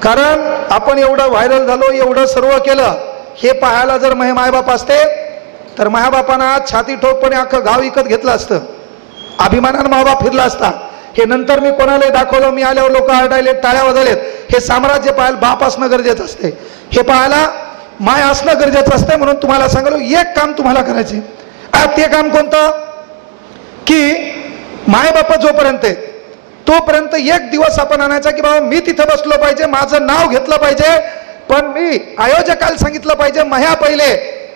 कारण आपण एवढं व्हायरल झालो, एवढं सर्व केलं, हे पाहायला जर मायबाप असते तर मायाबापांना छाती ठोकपणे अख्खं गाव विकत घेतलं असतं. अभिमानानं मायबाप फिरला असता. हे नंतर मी कोणाला दाखवलं, मी आल्यावर लोक आरडायले, टाळ्या वाजवलेत. हे साम्राज्य पाहायला बाप असणं गरजेचं असते. हे पाहायला माय असणं गरजेचं असतं. म्हणून तुम्हाला सांगलो, एक काम तुम्हाला करायचे. ते काम कोणतं? की मायबाप जोपर्यंत तोपर्यंत एक दिवस आपण आणायचा की बाबा मी तिथं बसलो पाहिजे, माझं नाव घेतलं पाहिजे, पण मी आयोजकाला सांगितलं पाहिजे माया पहिले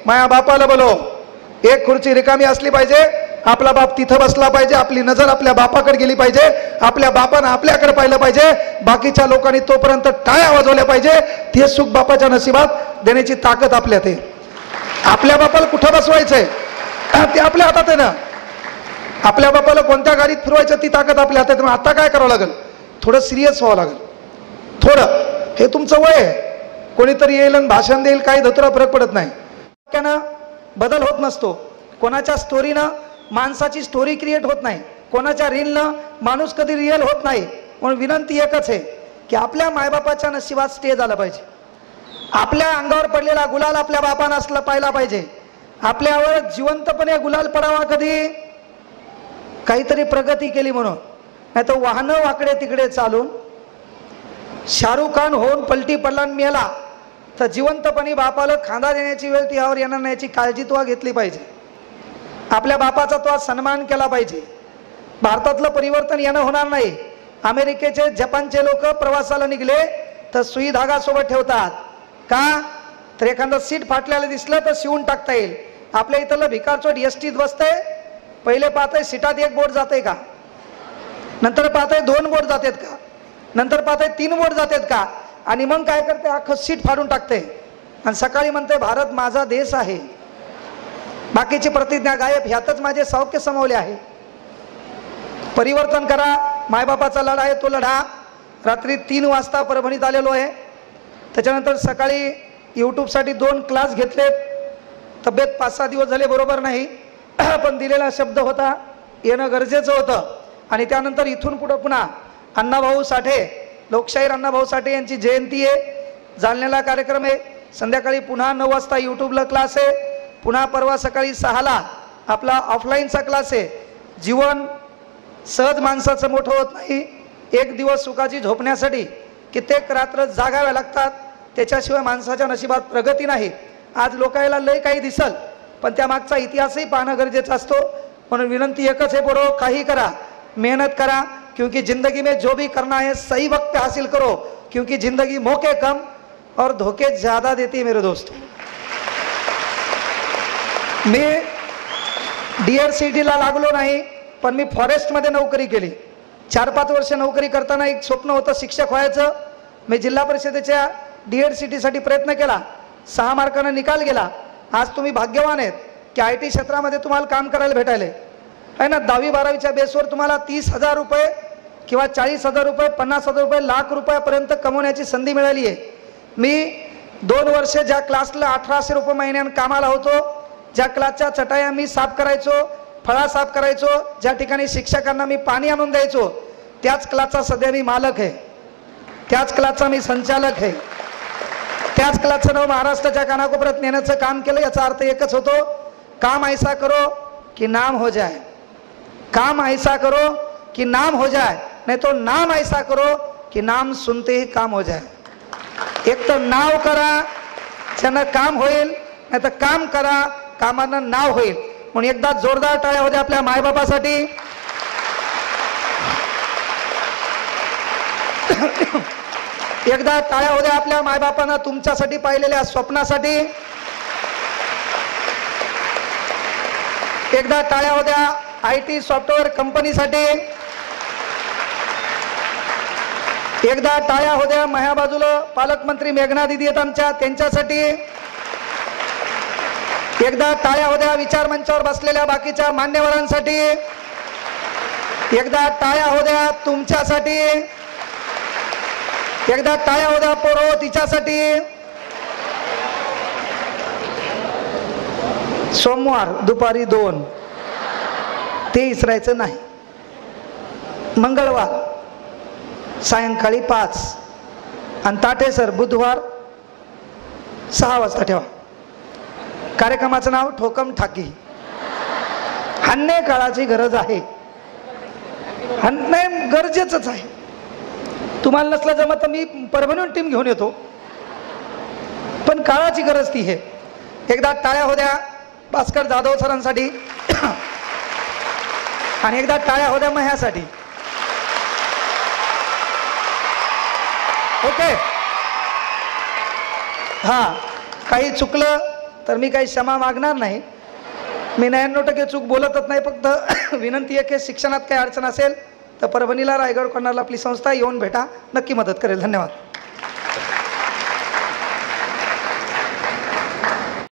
माया बापाला बोलो. एक खुर्ची रिकामी असली पाहिजे, आपला बाप तिथं बसला पाहिजे, आपली नजर आपल्या बापाकडे गेली पाहिजे, आपल्या बापानं आपल्याकडे पाहिलं पाहिजे. बाकीच्या लोकांनी तोपर्यंत टाळ्या वाजवल्या पाहिजे. ते सुख बापाच्या नशिबात देण्याची ताकद आपल्यात आहे. आपल्या बापाला कुठं बसवायचंय ते आपल्या हातात आहे ना. आपल्या बापाला कोणत्या गाडीत फिरवायचं ती ताकद आपल्या हातात. मग आता काय करावं लागेल? थोडं सिरियस व्हावं लागेल. थोडं हे तुमचं वय आहे. कोणीतरी येईल आणि भाषण देईल, काही धतुरा फरक पडत नाही. त्यानं बदल होत नसतो. कोणाच्या स्टोरीनं माणसाची स्टोरी क्रिएट होत नाही. कोणाच्या रीलनं माणूस कधी रिअल होत नाही. म्हणून विनंती एकच आहे की आपल्या मायबापाच्या नशिबात स्टे झालं पाहिजे. आपल्या अंगावर पडलेला गुलाल आपल्या बापानं असला पाहिला पाहिजे. आपल्यावर जिवंतपणे गुलाल पडावा कधी? काहीतरी प्रगती केली म्हणून. नाही तर वाहनं वाकडे तिकडे चालून शाहरुख खान होऊन पलटी पडला मेला तर जिवंतपणे बापाला खांदा देण्याची वेळ त्यावर येणार नाही याची काळजी तो घेतली पाहिजे. आपल्या बापाचा तो सन्मान केला पाहिजे. भारतातलं परिवर्तन येणं होणार नाही. अमेरिकेचे जपानचे लोक प्रवासाला निघले तर सुई धागा सोबत ठेवतात. का? तर एखादं सीट फाटल्याला दिसलं तर शिवून टाकता येईल. आपल्या इथलं भिकारचोट एसटीत बसतंय, पहिले पाहताय सीटात 1 बोट जाते का, नंतर पाहताय 2 बोट जातात का, नंतर पाहताय 3 बोट जातात का, आणि मग काय करते? अख्खं सीट फाडून टाकते आणि सकाळी म्हणते भारत माझा देश आहे. बाकीची प्रतिज्ञा गायब. ह्यातच माझे सौख्य समवले आहे. परिवर्तन करा. मायबापाचा लढा आहे तो लढा. रात्री 3 वाजता परभणीत आलेलो आहे. त्याच्यानंतर सकाळी यूट्यूबसाठी 2 क्लास घेतलेत. तब्येत 5-6 दिवस झाले बरोबर नाही, पण दिलेला शब्द होता, येणं गरजेचं होतं. आणि त्यानंतर इथून पुढं पुन्हा अण्णाभाऊ साठे, लोकशाहीर अण्णाभाऊ साठे यांची जयंती आहे. जालन्याला कार्यक्रम आहे. संध्याकाळी पुन्हा 9 वाजता यूट्यूबला क्लास आहे. पुन्हा परवा सकाळी 6ला आपला ऑफलाईनचा क्लास आहे. जीवन सहज माणसाचं मोठं होत नाही. एक दिवस सुखाची झोपण्यासाठी कित्येक रात्र जागाव्या लागतात. त्याच्याशिवाय माणसाच्या नशिबात प्रगती नाही. आज लोकांना लय काही दिसल, पण त्या मागचा इतिहासही पाहणं गरजेचं असतो. म्हणून विनंती एकच आहे, बरो काही करा, मेहनत करा, क्योंकि जिंदगी में जो भी करना है सही वक्त पे हासिल करो, क्योंकि जिंदगी मौके कम और धोखे ज्यादा देती है मेरे दोस्तों. मी DRCTला लागलो नाही, पण मी फॉरेस्टमध्ये नोकरी केली. 4-5 वर्ष नोकरी करताना एक स्वप्न होतं शिक्षक व्हायचं. मी जिल्हा परिषदेच्या DRCTसाठी प्रयत्न केला. 6 मार्काने निकाल गेला. आज तुम्ही भाग्यवान आहेत की IT क्षेत्रामध्ये तुम्हाला काम करायला भेटायले आहे ना. 10वी-12वीच्या बेसवर तुम्हाला 30,000 रुपये किंवा 40,000 रुपये, 50,000 रुपये, लाख रुपयापर्यंत कमवण्याची संधी मिळाली आहे. मी 2 वर्ष ज्या क्लासला 1800 रुपये महिन्यानं कामाला होतो, ज्या क्लासच्या चटाया मी साफ करायचो, फळा साफ करायचो, ज्या ठिकाणी शिक्षकांना मी पाणी आणून द्यायचो, त्याच क्लासचा सध्या मी मालक आहे, त्याच क्लासचा मी संचालक आहे. त्याच क्लासचं नाव महाराष्ट्राच्या कानाकोपऱ्यात नेण्याचं काम केलं. याचा अर्थ एकच होतो, काम ऐसा करो कि नाम हो जाए. काम ऐसा करो कि नाम हो जाए, नहीं तो नाम ऐसा करो कि नाम सुनते ही काम हो जाए. एक तर नाव करा ज्यानं काम होईल, नाही तर काम करा कामानं नाव होईल. म्हणून एकदा जोरदार टाळ्या होत्या आपल्या मायबापासाठी. एकदा टाळ्या होत्या आपल्या मायबापांना तुमच्यासाठी पाहिलेल्या स्वप्नासाठी. एकदा टाळ्या होत्या IT सॉफ्टवेअर कंपनीसाठी. एकदा टाळ्या होत्या माझ्या बाजूला पालकमंत्री मेघना दिदी आहेत आमच्या, त्यांच्यासाठी. एकदा टाळ्या होत्या विचार मंचावर बसलेल्या बाकीच्या मान्यवरांसाठी. एकदा टाळ्या होत्या तुमच्यासाठी. एकदा टाळ्या होत्या पोरो तिच्यासाठी. सोमवार दुपारी 2 ते इसरायचं नाही. मंगळवार सायंकाळी 5 आणि ताटे सर बुधवार 6 वाजता ठेवा. कार्यक्रमाचं नाव ठोकम ठाकी. हाणणे काळाची गरज आहे, हाणणे गरजेचंच आहे. तुम्हाला नसलं जमत तर मी परभणीहून टीम घेऊन येतो, पण काळाची गरज ती आहे. एकदा टाळ्या होत्या भास्कर जाधव सरांसाठी आणि एकदा टाळ्या होत्या मह्यासाठी. ओके, हा काही चुकलं तर मी काही क्षमा मागणार नाही. मी 99% चूक बोलतच नाही. फक्त विनंती आहे की शिक्षणात काही अडचण असेल तर परभणीला रायगड कॉर्नरला आपली संस्था येऊन भेटा, नक्की मदत करेल. धन्यवाद.